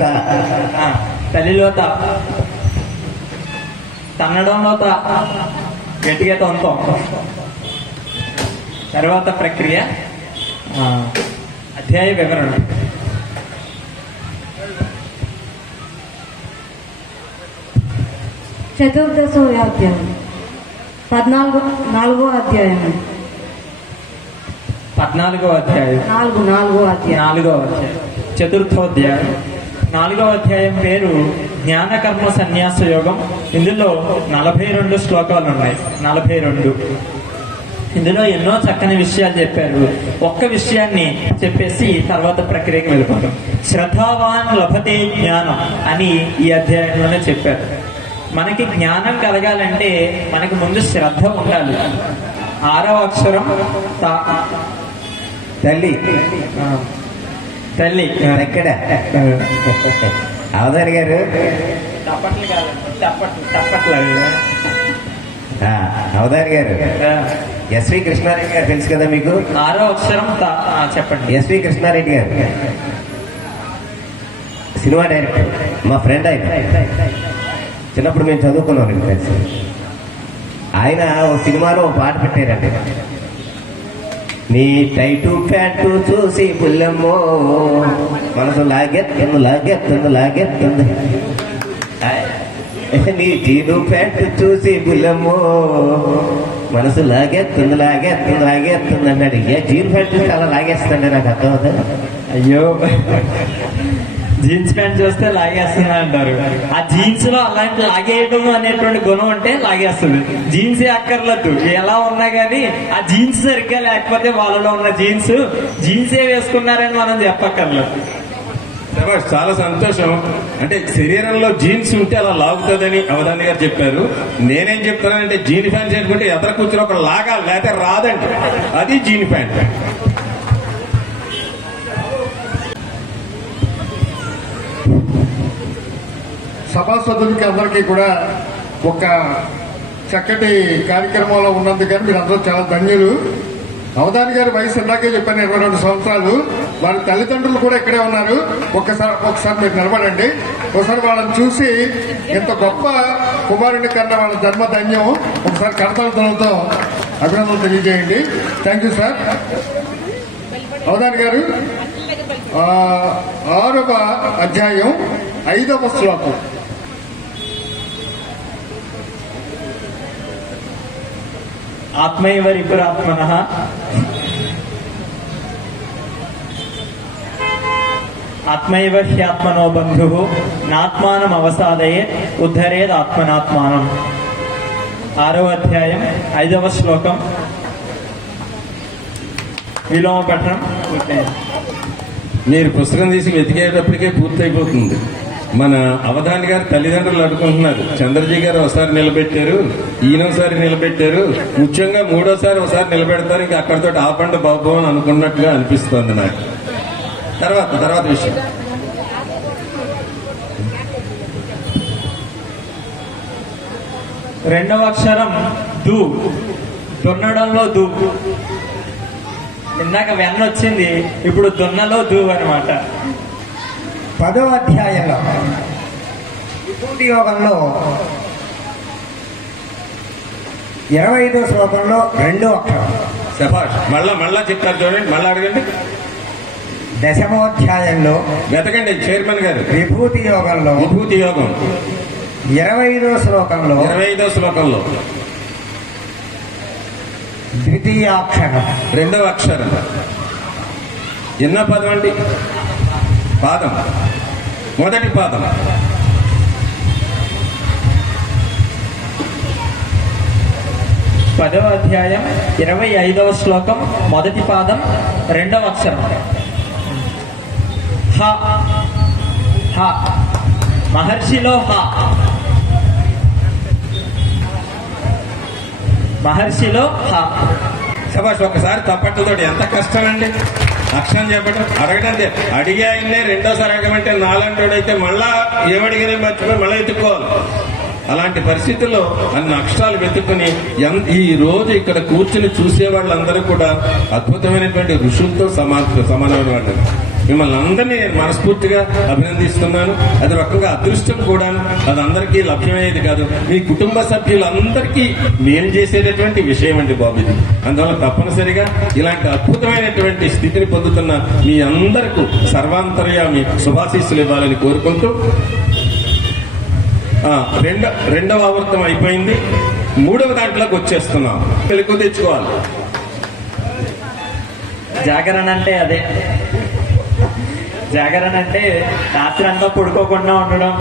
తన్నడంలో గట్టిగా తొంతాం. తర్వాత ప్రక్రియ అధ్యాయ వివరణ. చతుర్దశో అధ్యాయం 14వ అధ్యాయం. 14వ అధ్యాయం. 4వ అధ్యాయం. చతుర్థోధ్యాయం. 4వ అధ్యాయం పేరు జ్ఞానకర్మ సన్యాస యోగం. ఇందులో 42 శ్లోకాలు ఉన్నాయి. 42. ఇందులో ఎన్నో చక్కని విషయాలు చెప్పారు. ఒక్క విషయాన్ని చెప్పేసి తర్వాత ప్రక్రియకి వెళ్ళిపోతాం. శ్రద్ధావాన్ లభతే జ్ఞానం అని ఈ అధ్యాయంలోనే చెప్పారు. మనకి జ్ఞానం కలగాలంటే మనకి ముందు శ్రద్ధ ఉండాలి. 6వ అక్షరం తల్లి. తల్లి ఎక్కడ అవధాని గారు? తప్పట్లు కాదండి, తప్పట్లు. అవధాని గారు, ఎస్వి కృష్ణారెడ్డి గారు తెలుసు కదా మీకు? 6వ అక్షరం చెప్పండి. ఎస్వి కృష్ణారెడ్డి గారు సినిమా డైరెక్టర్, మా ఫ్రెండ్. ఆయన చిన్నప్పుడు మేము చదువుకున్నాం కలిసి. ఆయన ఒక సినిమాలో ఒక పాట పెట్టారండి. నీ టైటు ప్యాంటు చూసి పుల్లమ్మో మనసు లాగెత్తుంది. నీ జీను ప్యాంటు చూసి పుల్లమ్మో మనసు లాగెత్తుంది అన్నాడు. ఏ జీన్ ప్యాంట్ చూస్తే అలా లాగేస్తుందండి, నాకు అర్థం అవుతుంది. అయ్యో, జీన్స్ ప్యాంట్ చూస్తే లాగేస్తుంది అంటారు. ఆ జీన్స్ లో అలాంటి లాగేయడం అనేటువంటి గుణం అంటే లాగేస్తుంది. జీన్సే అక్కర్లేదు, ఎలా ఉన్నా గానీ ఆ జీన్స్ సరిగ్గా లేకపోతే వాళ్ళలో ఉన్న జీన్సే వేసుకున్నారని మనం చెప్పక్కర్లేదు. చాలా సంతోషం. అంటే శరీరంలో జీన్స్ ఉంటే అలా లాగుతుందని అవధాని గారు చెప్పారు. నేనేం చెప్తానంటే జీన్ ప్యాంట్ చేసుకుంటే ఎదర కూర్చుని ఒక లాగా లేకపోతే రాదండి, అది జీన్ ప్యాంట్. సభాసదులకి అందరికీ కూడా ఒక చక్కటి కార్యక్రమంలో ఉన్నందుకని మీరు అందరూ చాలా ధన్యులు. అవధాని గారి వయసు ఇందాకే చెప్పాను, 22 సంవత్సరాలు. వారి తల్లిదండ్రులు కూడా ఇక్కడే ఉన్నారు. ఒకసారి మీరు నిలబడండి. ఒకసారి వాళ్ళని చూసి ఇంత గొప్ప కుమారుని కన్నా వాళ్ళ జన్మ ధన్యం. ఒకసారి కరతాళతో అభినందనలు తెలియజేయండి. Thank you sir. అవధాని గారు 6వ అధ్యాయం 5వ శ్లోకం. ఆత్మైవ రిపురాత్మనః ఆత్మైవ హ్యాత్మనో బంధుః నాత్మానం అవసాదయేత్ ఉద్ధరేద్ ఆత్మనాత్మానం. 6వ అధ్యాయం 5వ శ్లోకం. విలోమ పఠనం పూర్తయింది. మీరు పుస్తకం తీసి వెతికేటప్పటికే పూర్తయిపోతుంది. మన అవధాని గారు తల్లిదండ్రులు అనుకుంటున్నారు, చంద్రజీ గారు ఒకసారి నిలబెట్టారు, ఈయనోసారి నిలబెట్టారు, ముఖ్యంగా మూడోసారి ఒకసారి నిలబెడతారు, ఇంకా అక్కడితో ఆపండి బాబు అని అనుకున్నట్టుగా అనిపిస్తోంది నాకు. తర్వాత విషయం రెండవ అక్షరం దు. దున్నడంలో దు. ఇందాక వెన్న వచ్చింది, ఇప్పుడు దున్నలో దు అనమాట. 10వ అధ్యాయంలో విభూతి యోగంలో 25వ శ్లోకంలో 2వ అక్షరం. శభాష్. మళ్ళా చెప్తారు చూడండి, మళ్ళా అడగండి. 10వ వెతకండి చైర్మన్ గారు. విభూతి యోగం 25వ శ్లోకంలో 2వ అక్షరం. 2వ అక్షరం. ఎన్న పదం అండి? పాదం. మొదటి పాదం. పదవ అధ్యాయం 25వ శ్లోకం మొదటి పాదం 2వ అక్షరం. హ. మహర్షిలో హ. శభాష్. ఒకసారి తప్పట్టుతో ఎంత కష్టం అండి అక్షరం చెప్పడం. అడగడం అడిగే ఆయన్నే రెండోసారి అడగమంటే నాలంటోడైతే మళ్ళా ఏమడిగినా మర్చిపోయి మళ్ళీ వెతుక్కోవాలి. అలాంటి పరిస్థితుల్లో అన్ని అక్షరాలు వెతుక్కుని ఈ రోజు ఇక్కడ కూర్చుని చూసే వాళ్ళందరూ కూడా అద్భుతమైనటువంటి ఋషులతో సమానమైన వాళ్ళు. మిమ్మల్ని అందరినీ నేను మనస్ఫూర్తిగా అభినందిస్తున్నాను. అది రకంగా అదృష్టం కూడా. అది అందరికీ లభ్యమయ్యేది కాదు. మీ కుటుంబ సభ్యులందరికీ మేలు చేసేటటువంటి విషయం అండి బాబు ఇది. అందువల్ల తప్పనిసరిగా ఇలాంటి అద్భుతమైనటువంటి స్థితిని పొందుతున్న మీ అందరికీ సర్వాంతర్యామి శుభాశీస్సులు ఇవ్వాలని కోరుకుంటూ రెండవ ఆవర్తం అయిపోయింది. 3వ దాంట్లోకి వచ్చేస్తున్నాం. తెలుగు తెచ్చుకోవాలి. జాగరణ అంటే అదే. జాగరణ అంటే రాత్రి అంతా పడుకోకుండా ఉండడం,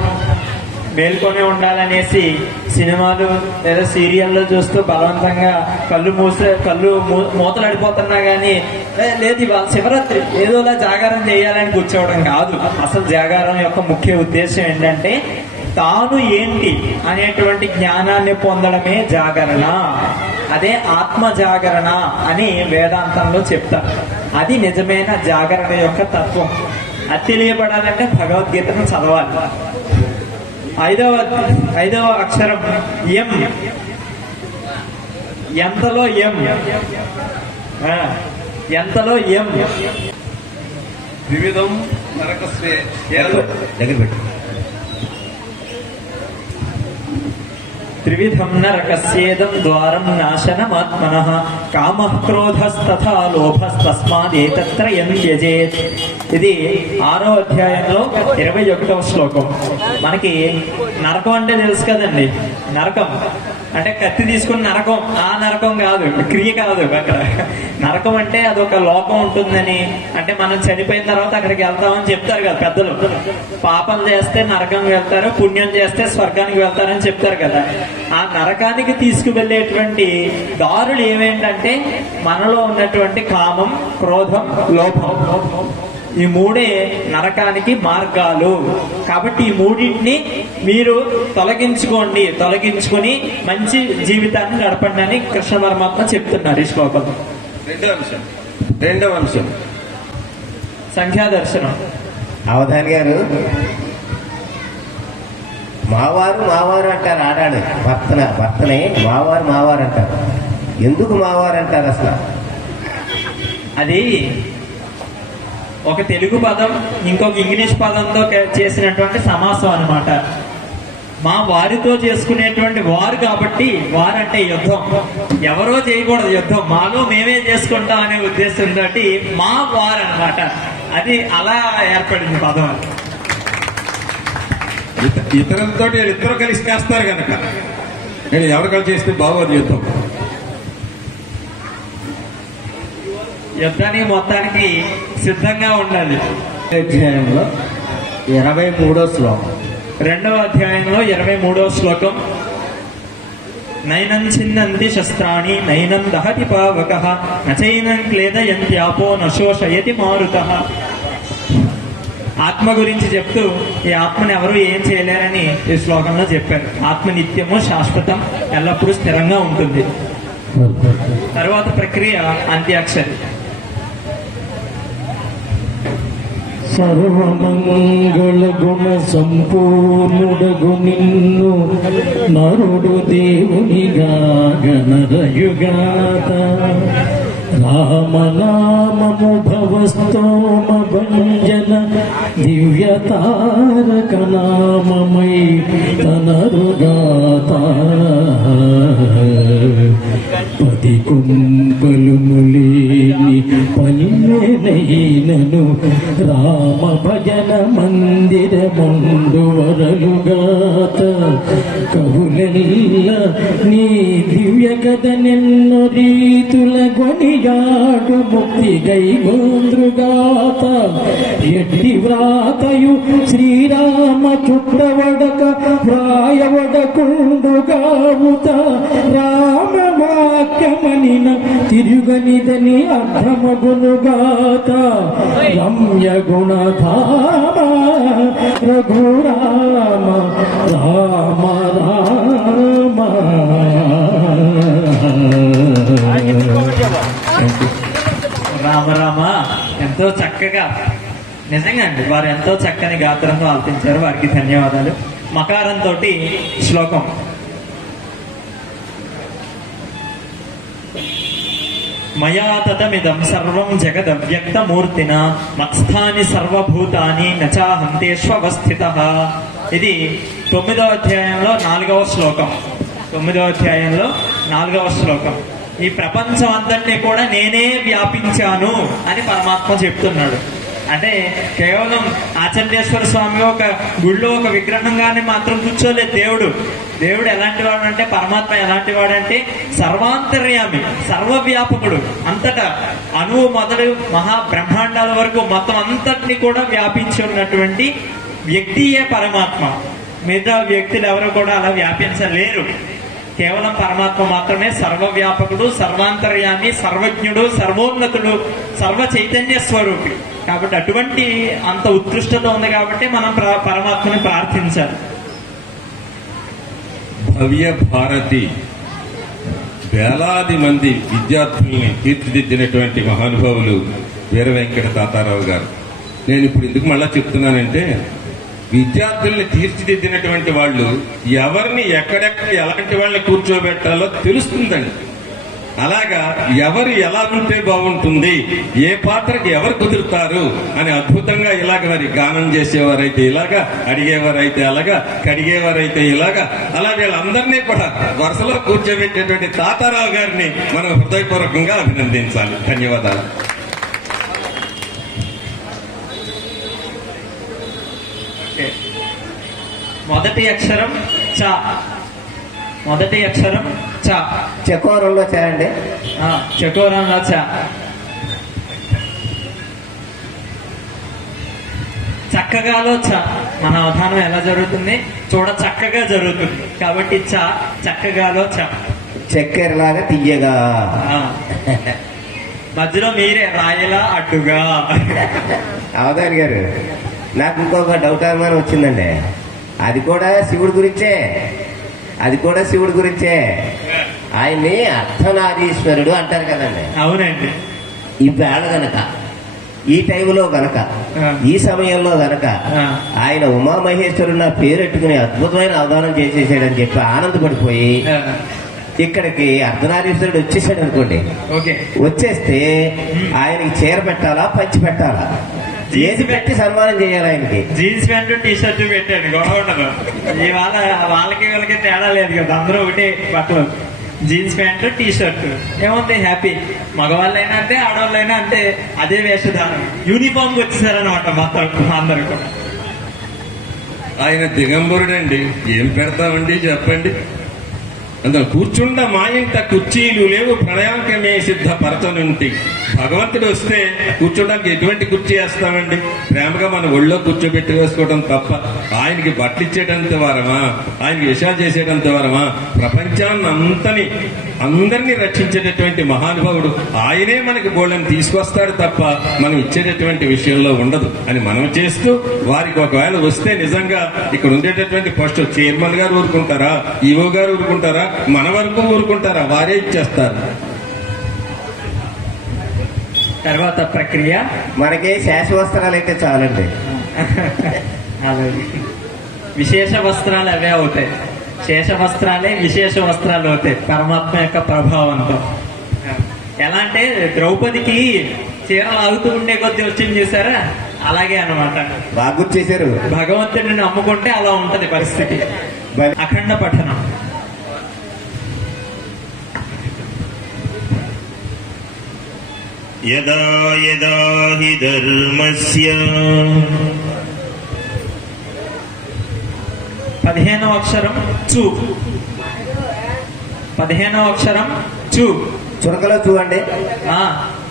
మేల్కొనే ఉండాలనేసి సినిమాలు లేదా సీరియల్లో చూస్తూ బలవంతంగా కళ్ళు మూతలడిపోతున్నా గానీ లేదు ఇవాళ శివరాత్రి ఏదోలా జాగారం చేయాలని కూర్చోవడం కాదు. అసలు జాగారం యొక్క ముఖ్య ఉద్దేశం ఏంటంటే తాను ఏంటి అనేటువంటి జ్ఞానాన్ని పొందడమే జాగరణ. అదే ఆత్మ జాగరణ అని వేదాంతంలో చెప్తారు. అది నిజమైన జాగరణ యొక్క తత్వం. అది తెలియబడాలంటే భగవద్గీతను చదవాలి. 5వ అక్షరం ఎం. ఎంతలో ఎం. వివిధం నరకస్వే దగ్గర పెట్టు. త్రివిధం నరకస్యేదం ద్వారం నాశనమాత్మనః కామః క్రోధస్తథా లోభస్తస్మాదేతత్రయం త్యజేత్. ఇది 6వ అధ్యాయంలో 21వ శ్లోకం. మనకి నరకం అంటే తెలుసు కదండి. నరకం అంటే కత్తి తీసుకుని నరకం, ఆ నరకం కాదు, క్రియ కాదు. అక్కడ నరకం అంటే అదొక లోకం ఉంటుందని, అంటే మనం చనిపోయిన తర్వాత అక్కడికి వెళ్తామని చెప్తారు కదా పెద్దలు. పాపం చేస్తే నరకం వెళ్తారు, పుణ్యం చేస్తే స్వర్గానికి వెళ్తారని చెప్తారు కదా. ఆ నరకానికి తీసుకువెళ్లేటువంటి దారులు ఏమేంటంటే మనలో ఉన్నటువంటి కామం, క్రోధం, లోభం. ఈ 3 నరకానికి మార్గాలు. కాబట్టి ఈ 3టిని మీరు తొలగించుకుని మంచి జీవితాన్ని గడపండి అని కృష్ణ పరమాత్మ చెప్తున్నారు ఈ శ్లోకంలో. రెండవ అంశం సంఖ్యాదర్శనం. అవధాని గారు మావారు అంటారు. ఆడాడు భర్తనే మావారు అంటారు. ఎందుకు మావారు అంటారు అసలు? అది ఒక తెలుగు పదం ఇంకొక ఇంగ్లీష్ పదంతో చేసినటువంటి సమాసం అన్నమాట. మా వారితో చేసుకునేటువంటి వారు కాబట్టి వారంటే యుద్ధం. ఎవరో చేయకూడదు యుద్ధం, మాలో మేమే చేసుకుంటాం అనే ఉద్దేశంతో మా వారు అన్నమాట. అది అలా ఏర్పడింది పదం. ఇతరులతో ఇద్దరు కలిసి చేస్తారు కనుక నేను ఎవరు కలిసి చేస్తే బాగోదు యుద్ధం. యుద్ధానికి మొత్తానికి సిద్ధంగా ఉండాలి. అధ్యాయంలో 23వ శ్లోకం. 2వ అధ్యాయంలో 23వ శ్లోకం. నైనం ఛిన్నంతి శస్త్రాణి నైనం దహతి పావకః నచైనం క్లేదయంత్యాపో నశోషయతి మారుతః. ఆత్మ గురించి చెప్తూ ఈ ఆత్మని ఎవరు ఏం చేయలేరని ఈ శ్లోకంలో చెప్పారు. ఆత్మ నిత్యము శాశ్వతం, ఎల్లప్పుడూ స్థిరంగా ఉంటుంది. తర్వాత ప్రక్రియ అంత్యాక్షరి. సర్వమంగళ గుణ సంపూర్ణుడగు నిన్ను నరుడు దేవునిగా గణరయుగాత. రామనామము భవస్తోమ భంజన దివ్య తారక నామమై తనరుగాత. పది కుంపలుములేని పనినైనను రామ భజన మందిర ముందు వరలుగాత. కవులెల్ల నీ దివ్య కథ నిన్ను రీతుల గొనియాడు ముక్తి గైగోంద్రుగాత. ఎట్టి వ్రాతయు శ్రీరామ చుట్టవడక వ్రాయవడకుండుగావుత. రామ వాక్యమనిన తిరుగనిదని అర్థమగునుగాత. రమ్య గుణధామ రఘురామ రామ రామ. రామ రామ ఎంతో చక్కగా, నిజంగా అండి వారు ఎంతో చక్కని గాత్రంతో ఆలపించారు. వారికి ధన్యవాదాలు. మకారంతో శ్లోకం. మయా తతమిదం సర్వం జగదవ్యక్తమూర్తినా మత్స్థాని సర్వభూతాని నచాహంతేష్వస్థితః. ఇది 9వ అధ్యాయంలో 4వ శ్లోకం. 9వ అధ్యాయంలో 4వ శ్లోకం. ఈ ప్రపంచం అంతటినీ కూడా నేనే వ్యాపించాను అని పరమాత్మ చెప్తున్నాడు. అంటే కేవలం ఆచండేశ్వర స్వామి ఒక గుళ్ళో ఒక విగ్రహంగానే మాత్రం కూర్చోలేదు దేవుడు. దేవుడు ఎలాంటి వాడు అంటే, పరమాత్మ ఎలాంటి వాడంటే సర్వాంతర్యామి, సర్వవ్యాపకుడు. అంతటా అణువు మొదలు మహా బ్రహ్మాండాల వరకు మొత్తం అంతటిని కూడా వ్యాపించి ఉన్నటువంటి వ్యక్తియే పరమాత్మ. మిగతా వ్యక్తులు ఎవరు కూడా అలా వ్యాపించలేరు. కేవలం పరమాత్మ మాత్రమే సర్వవ్యాపకుడు, సర్వాంతర్యామి, సర్వజ్ఞుడు, సర్వోన్నతుడు, సర్వ చైతన్య స్వరూపి. కాబట్టి అటువంటి అంత ఉత్కృష్టత ఉంది కాబట్టి మనం పరమాత్మని ప్రార్థించాలి. భవ్య భారతి వేలాది మంది విద్యార్థుల్ని తీర్చిదిద్దినటువంటి మహానుభావులు వీర వెంకట తాతారావు గారు. నేను ఇప్పుడు ఎందుకు మళ్ళా చెప్తున్నానంటే, విద్యార్థుల్ని తీర్చిదిద్దినటువంటి వాళ్ళు ఎవరిని ఎక్కడెక్కడ ఎలాంటి వాళ్ళని కూర్చోబెట్టాలో తెలుస్తుందండి. అలాగా ఎవరు ఎలా ఉంటే బాగుంటుంది, ఏ పాత్రకి ఎవరు కుదురుతారు అని అద్భుతంగా ఇలాగ మరి గానం చేసేవారైతే ఇలాగా, అడిగేవారైతే అలాగా, కడిగేవారైతే ఇలాగా, అలా వీళ్ళందరినీ కూడా వరుసలో కూర్చోబెట్టేటువంటి తాతారావు గారిని మనం హృదయపూర్వకంగా అభినందించాలి. ధన్యవాదాలు. మొదటి అక్షరం చ. మొదటి అక్షరం చ. చకోరంలో చ అండి. చకోరంలో చ. చక్కగాలో చ. మన అవధానం ఎలా జరుగుతుంది? చూడ చక్కగా జరుగుతుంది కాబట్టి చ. చక్కగాలో చ. చక్కెరలాగా తీయగా. మధ్యలో మీరే రాయలా అడ్డుగా. అవధాని గారు, నాకు ఇంకొక డౌట్ అనుమానం వచ్చిందండి. అది కూడా శివుడి గురించే, అది కూడా శివుడి గురించే. ఆయన్ని అర్ధనారీశ్వరుడు అంటారు కదండి. అవునండి. ఈ వేళ గనక, ఈ టైంలో గనక, ఈ సమయంలో గనక ఆయన ఉమామహేశ్వరుడు నా పేరెట్టుకుని అద్భుతమైన అవధానం చేసేసాడని చెప్పి ఆనందపడిపోయి ఇక్కడికి అర్ధనారీశ్వరుడు వచ్చేసాడు అనుకోండి. వచ్చేస్తే ఆయనకి చీర పెట్టాలా, పంచి పెట్టాలా, ఏది పెట్టి సన్మానం చేయాలి ఆయనకి? జీన్స్ ప్యాంటు టీ షర్టు పెట్టాడు, గొడవ ఉండదు. ఇవాళ వాళ్ళకి వీళ్ళకి తేడా లేదు కదా, అందరూ ఒకటే బట్టలు, జీన్స్ ప్యాంటు టీ షర్టు. ఏముంది, హ్యాపీ. మగవాళ్ళైనా అంటే, ఆడవాళ్ళైనా అంటే అదే వేషధారం, యూనిఫామ్ వచ్చేసారనమాట మొత్తం అందరు కూడా. ఆయన దిగంబరుడండి, ఏం పెడతామండి చెప్పండి. అందులో కూర్చుండ మా ఇంట కుర్చీలు లేవు, ప్రణయాంకమే సిద్ధ పరతనుంటి భగవంతుడు వస్తే కూర్చోడానికి ఎటువంటి కుర్చీ వేస్తామండి? ప్రేమగా మన ఒళ్ళో కూర్చోబెట్టి వేసుకోవడం తప్ప ఆయనకి బట్టలు ఇచ్చేటంత వారమా, ఆయనకి విషయాలు చేసేటంత వారమా? ప్రపంచాన్ని అందరినీ రక్షించేటటువంటి మహానుభావుడు ఆయనే మనకి బోళ్ళని తీసుకొస్తాడు తప్ప మనం ఇచ్చేటటువంటి విషయంలో ఉండదు అని మనం చేస్తూ, వారికి ఒకవేళ వస్తే నిజంగా ఇక్కడ ఉండేటటువంటి ఫస్ట్ చైర్మన్ గారు ఊరుకుంటారా, ఈవో గారు ఊరుకుంటారా, మన వరకు ఊరుకుంటారా? వారే ఇచ్చేస్తారు. తర్వాత ప్రక్రియ మనకి శాశ్వస్త్రాలు అయితే చాలండి. అలాగే విశేష వస్త్రాలు అవే అవుతాయి. శేష వస్త్రాలే విశేష వస్త్రాలు అవుతాయి పరమాత్మ యొక్క ప్రభావంతో. ఎలా అంటే ద్రౌపదికి చీరలు ఆగుతూ ఉండే కొద్ది వచ్చింది చూసారా, అలాగే అన్నమాట. బాగా గుర్తు చేశారు. భగవంతుడిని నమ్ముకుంటే అలా ఉంటది పరిస్థితి. అఖండ పఠనం. యదా యదా హి ధర్మస్య 15వ అక్షరం చూ. 15వ అక్షరం చూ. చురకలో చూడండి.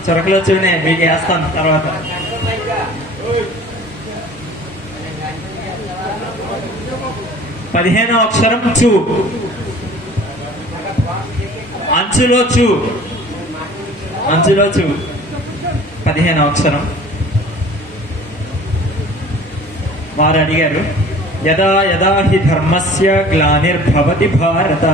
చురకలో చూనే మీకు వేస్తాను తర్వాత. పదిహేనవ అక్షరం చూ. అంచులో చూ. అంచులో చూ 15వ అక్షరం. వారు అడిగారు, యదా యదా హి ధర్మస్య గ్లానిర్భవతి భారత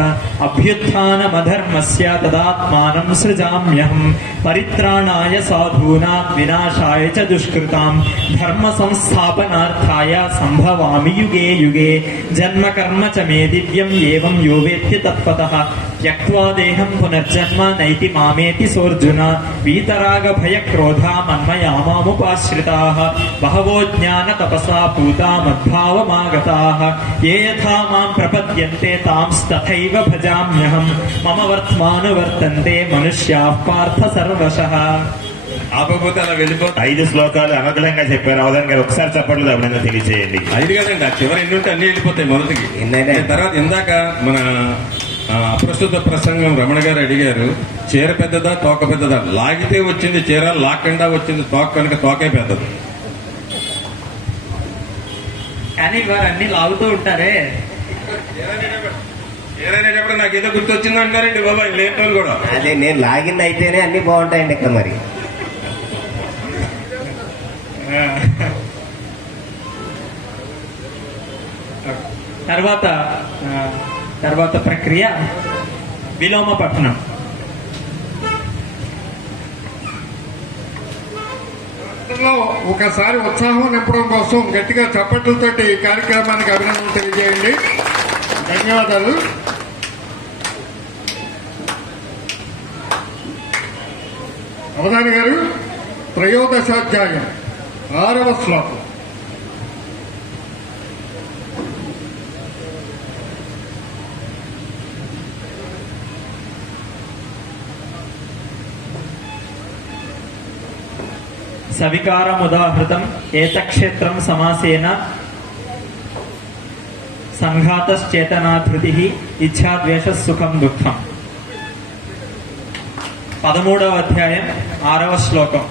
అభ్యుత్థానమధర్మస్య తదాత్మానం సృజామ్యహం పరిత్రాణాయ సాధూనాం వినాశాయ చ దుష్కృతాం ధర్మ సంస్థాపనార్థాయ సంభవామి యుగే యుగే జన్మ కర్మ చ మే దివ్యం ఏవం యో వేత్తి తత్వతః త్యక్త్వా దేహం పునర్జన్మ నైతి మామేతి సోర్జున వీతరాగ భయ క్రోధా మన్మయామాముపాశ్రితాః బహవో జ్ఞాన తపసా పూతా మద్భావమాగతాః ఏ యథా మాం ప్రపద్యంతే తాంస్తథైవ భజామ్యహం మమ వర్త్మానువర్తంతే మనుష్యాః పార్థ సర్వశః. ఆపకపోతే అలా వెళ్ళిపోతే 5 శ్లోకాలు అనర్గళంగా చెప్పారు అవధాన్ గారు. ఒకసారి చెప్పట్లు అభినందన తెలియజేయండి. 5 కదండి, ఆ చివరి ఎన్ని ఉంటే అన్ని వెళ్ళిపోతాయి మొదటికి. తర్వాత ఇందాక మన ప్రస్తుత ప్రసంగం రమణ గారు అడిగారు, చీర పెద్దదా తోక పెద్దదా? లాగితే వచ్చింది చీర, లాక్కుండా వచ్చింది తోక, కనుక తోకే పెద్దది. కానీ వారు అన్ని లాగుతూ ఉంటారే. చీరనేటప్పుడు నాకేదో గుర్తొచ్చింది అంటారండి బాబాయ్ లేని కూడా. అదే నేను లాగింది అయితేనే అన్ని బాగుంటాయండి ఇక్కడ. మరి తర్వాత ప్రక్రియ విలోమ పఠనం. ఒకసారి ఉత్సాహం నింపడం కోసం గట్టిగా చప్పట్లతోటి ఈ కార్యక్రమానికి అభినందనలు తెలియజేయండి. ధన్యవాదాలు. అవధాని గారు, 13వ అధ్యాయం 6వ శ్లోకం. సవికారముదాహృతం ఏతక్షేత్రం సమాసేన సంఘాతశ్చేతనాధృతి ఇచ్ఛాద్వేష సుఖం దుఃఖం. 13వ అధ్యాయం 6వ శ్లోకం.